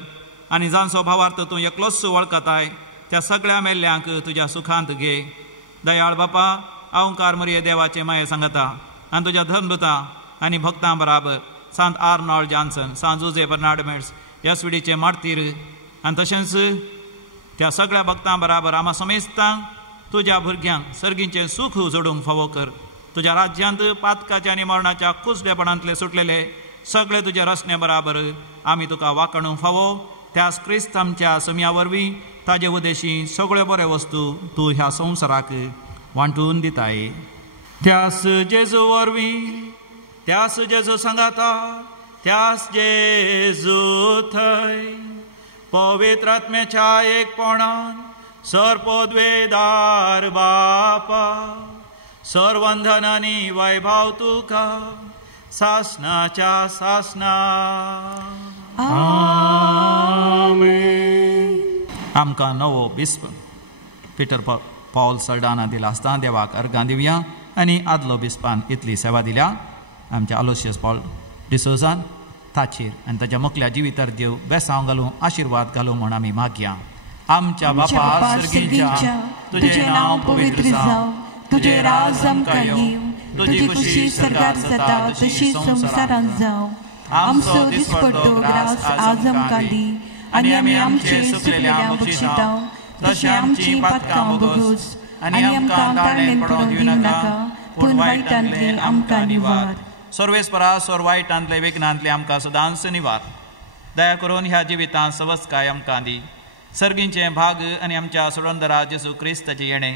आनी जांचो भावार्थ तूं एकलोच वळखताय त्या सगळ्या मेल्ल्यांक तुज्या सुखांत घे. दयाळ बापा, अवंकार मरिये देवाचे माये सांगता आनी तुज्या धर्मदुतां आनी भक्तां बराबर सांत आर्नॉल्ड जॉन्सन, सांत जोझे बर्नार्ड मेड्स, येसुडीचे मार्तीर आनी तशेंच त्या सगळ्या भक्तां बराबर आमा समेस्तांक तुज्या भुरग्यांक सर्गींचें सूख जोडूंक फावो कर. तुज्या राज्यांत पातकाच्या आनी मरणाच्या कुसडेपणांतले सुटलेले सगळे तुज्या रचने बराबर आमी तुका वाकणूंक फावो. त्याच क्रिस्त आमच्या समिया वरवीं ताजे उदेशी सगळ्यो बऱ्यो वस्तू तूं ह्या संवसाराक वांटून दिताय. त्यास जेजू वरवीं, त्यास जेजू सांगाता, त्यास जेजू थंय पवित्र आत्म्याच्या एकपणान सरपदवेदार बापा, सर्वंधन आनी वैभव तुका सासनाच्या सासना. आमकां नवो बिस्प पीटर पॉल सल्डाना दिला आसता देवाक अर्गां दिवया आनी आदलो बिस्पान इतली सेवा दिल्या आमच्या अलोशियस पॉल डिसोजान ताचेर आनी ताच्या मुखल्या जिवितार देव बेसांव घालूं आशिर्वाद घालूं म्हण आमी मागया. आमच्या बापा सर्गीच्या, तुझे नांव पवित्र जावं, तुझे राज आमकां येवं, तुजी खुशी सर्गार जाता तशी संवसारांत जावं. आमचो दिसपट्टो ग्रास आज आमकां दी आनी आमी आमचे सुकलेल्यांक बक्षितांव, तशें आमची पातकां बगूस आनी आमकां ताळमेन पडोवंक दिवं नाका, पूण वायटांतले आमकां निवार. सर्वेस्परा सोर वायटांतले विघ्नांतले आमकां सदांच निवार. दया करून ह्या जिवितांत सवस्काय आमकां दी. सर्गींचे भाग आनी आमच्या सोडवणदारा जेजू क्रिस्ताचे येणे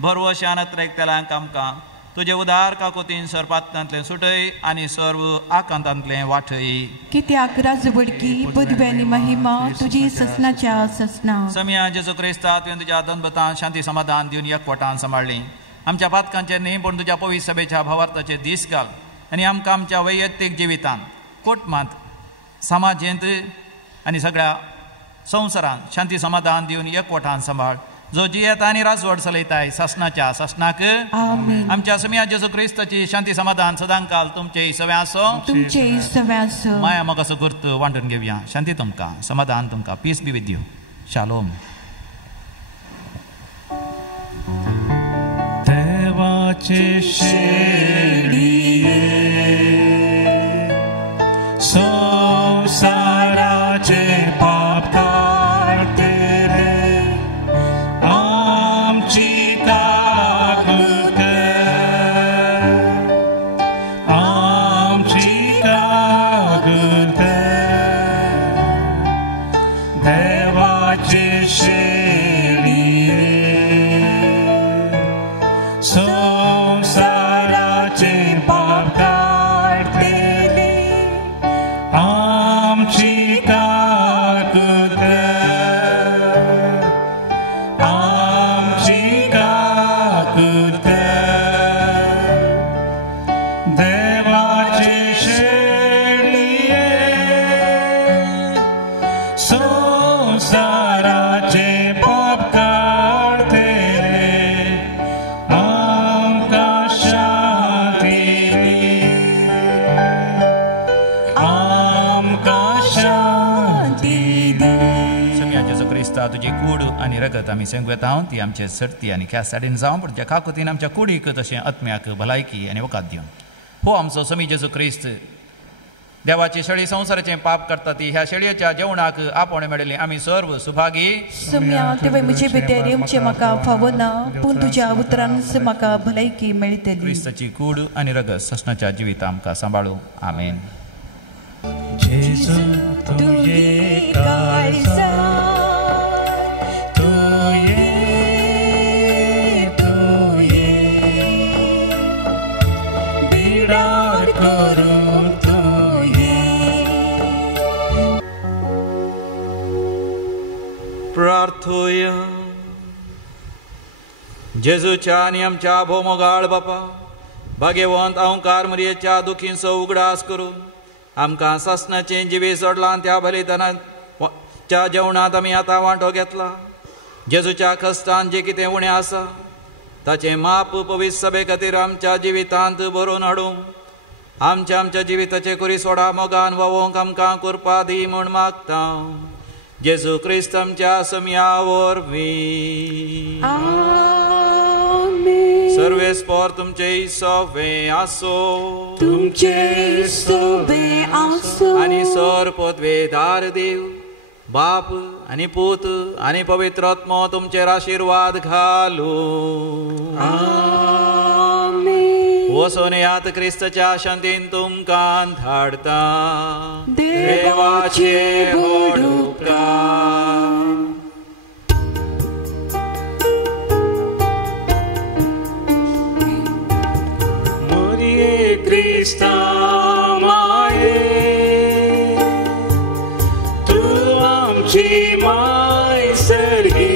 भरवो शानत एकतेल्यांक आमकां तुजे उदार काकोतीन सरपातांतले सुटय आनी सर्व आकांतांतले वाठय. कित्याक राजवडकी पदवी आनी महिमा तुजी ससनाच्या ससना. समिया जेजू क्रिस्ता तुवें तुज्या दनबतान शांती समाधान दिवन एकवटान सांबाळ्ळी. आमच्या पातकांचेर न्ही पूण तुज्या पवित्र सभेच्या भावार्थाचे दीस घाल आनी आमकां आमच्या वैयक्तीक जिवितांत कुटुंबांत समाजेंत आनी सगळ्या संवसारांत शांती समाधान दिवन एकवटान सांबाळ. जो जियेत आनी राजवड चलयताय सासनाच्या सासनाक. आमच्या समिया जेजू क्रिस्ताची शांती समाधान सदांकाल तुमचे सव्या आसो, तुमचे सव्या आसो. माया मोगाचो गुर्त वांटून घेवया. शांती तुमकां, समाधान तुमकां, पीस बी विथ यू. शालोम. देवाचे शेळिये संसाराचे पाप शेळिये संसाराचे पाप काढतेले आमची काकूत देवाची शेळिये संसाराचे पाप काढतेले आमकां शांती दी आमकां शांती दी. सम्या जेजू क्रिस्ता तुजी कूड आनी रगत आमी सांगता हांव ती आमचे सर्ती आनी ख्यास साडीन जावं पण ज्या काकुतीन आमच्या कुडीक तशें आत्म्याक भलायकी आनी वकात दिवन हो आमचो समी जेजू क्रिस्त देवाची शेळी संसाराचें पाप करता ती ह्या शेळयेच्या जेवणाक आपण मेळिल्ली आमी सर्व सुभागी. सम्या तेवे म्हजे भितर येवचें म्हाका फावना पूण तुज्या उतरान म्हाका भलायकी मेळटली. क्रिस्ताची कूड आनी रगत ससनाच्या जिवितां आमकां सांबाळूं. आमेन. जेजू तुये काळजात बिडार करून प्रार्थूया. जेजूच्या आनी आमच्या भोवमोगाळ बापा भाग्यवंत अहंकार मर्येच्या दुखींचो उगडास करून आमकां ससनाचें जिवी सोडलां त्या बलिदानाच्या जेवणांत आमी आतां वांटो घेतला. जेजूच्या कश्टांत जें कितें उणें आसा ताचें माप पवित्र सभे खातीर आमच्या जिवितांत भरून हाडूंक आमच्या जिविताचे कुरी सोडा मोगान वावोवंक आमकां कृपा दी म्हूण मागता. जेजू क्रिस्त आमच्या सम्या वरवीं. सर्वेस्पर तुमचे सोवे आसो तुमचे सोबे आसो आनी सर पदवेदार देव बाप आनी पूत आनी पवित्र आत्मो तुमचेर आशिर्वाद घालू. वचून येयात क्रिस्ताच्या शांतीन तुमकां धाडता. देवाचे व्हड उपकार. मोरये क्रिस्ता माये तू आमची माय सर्गी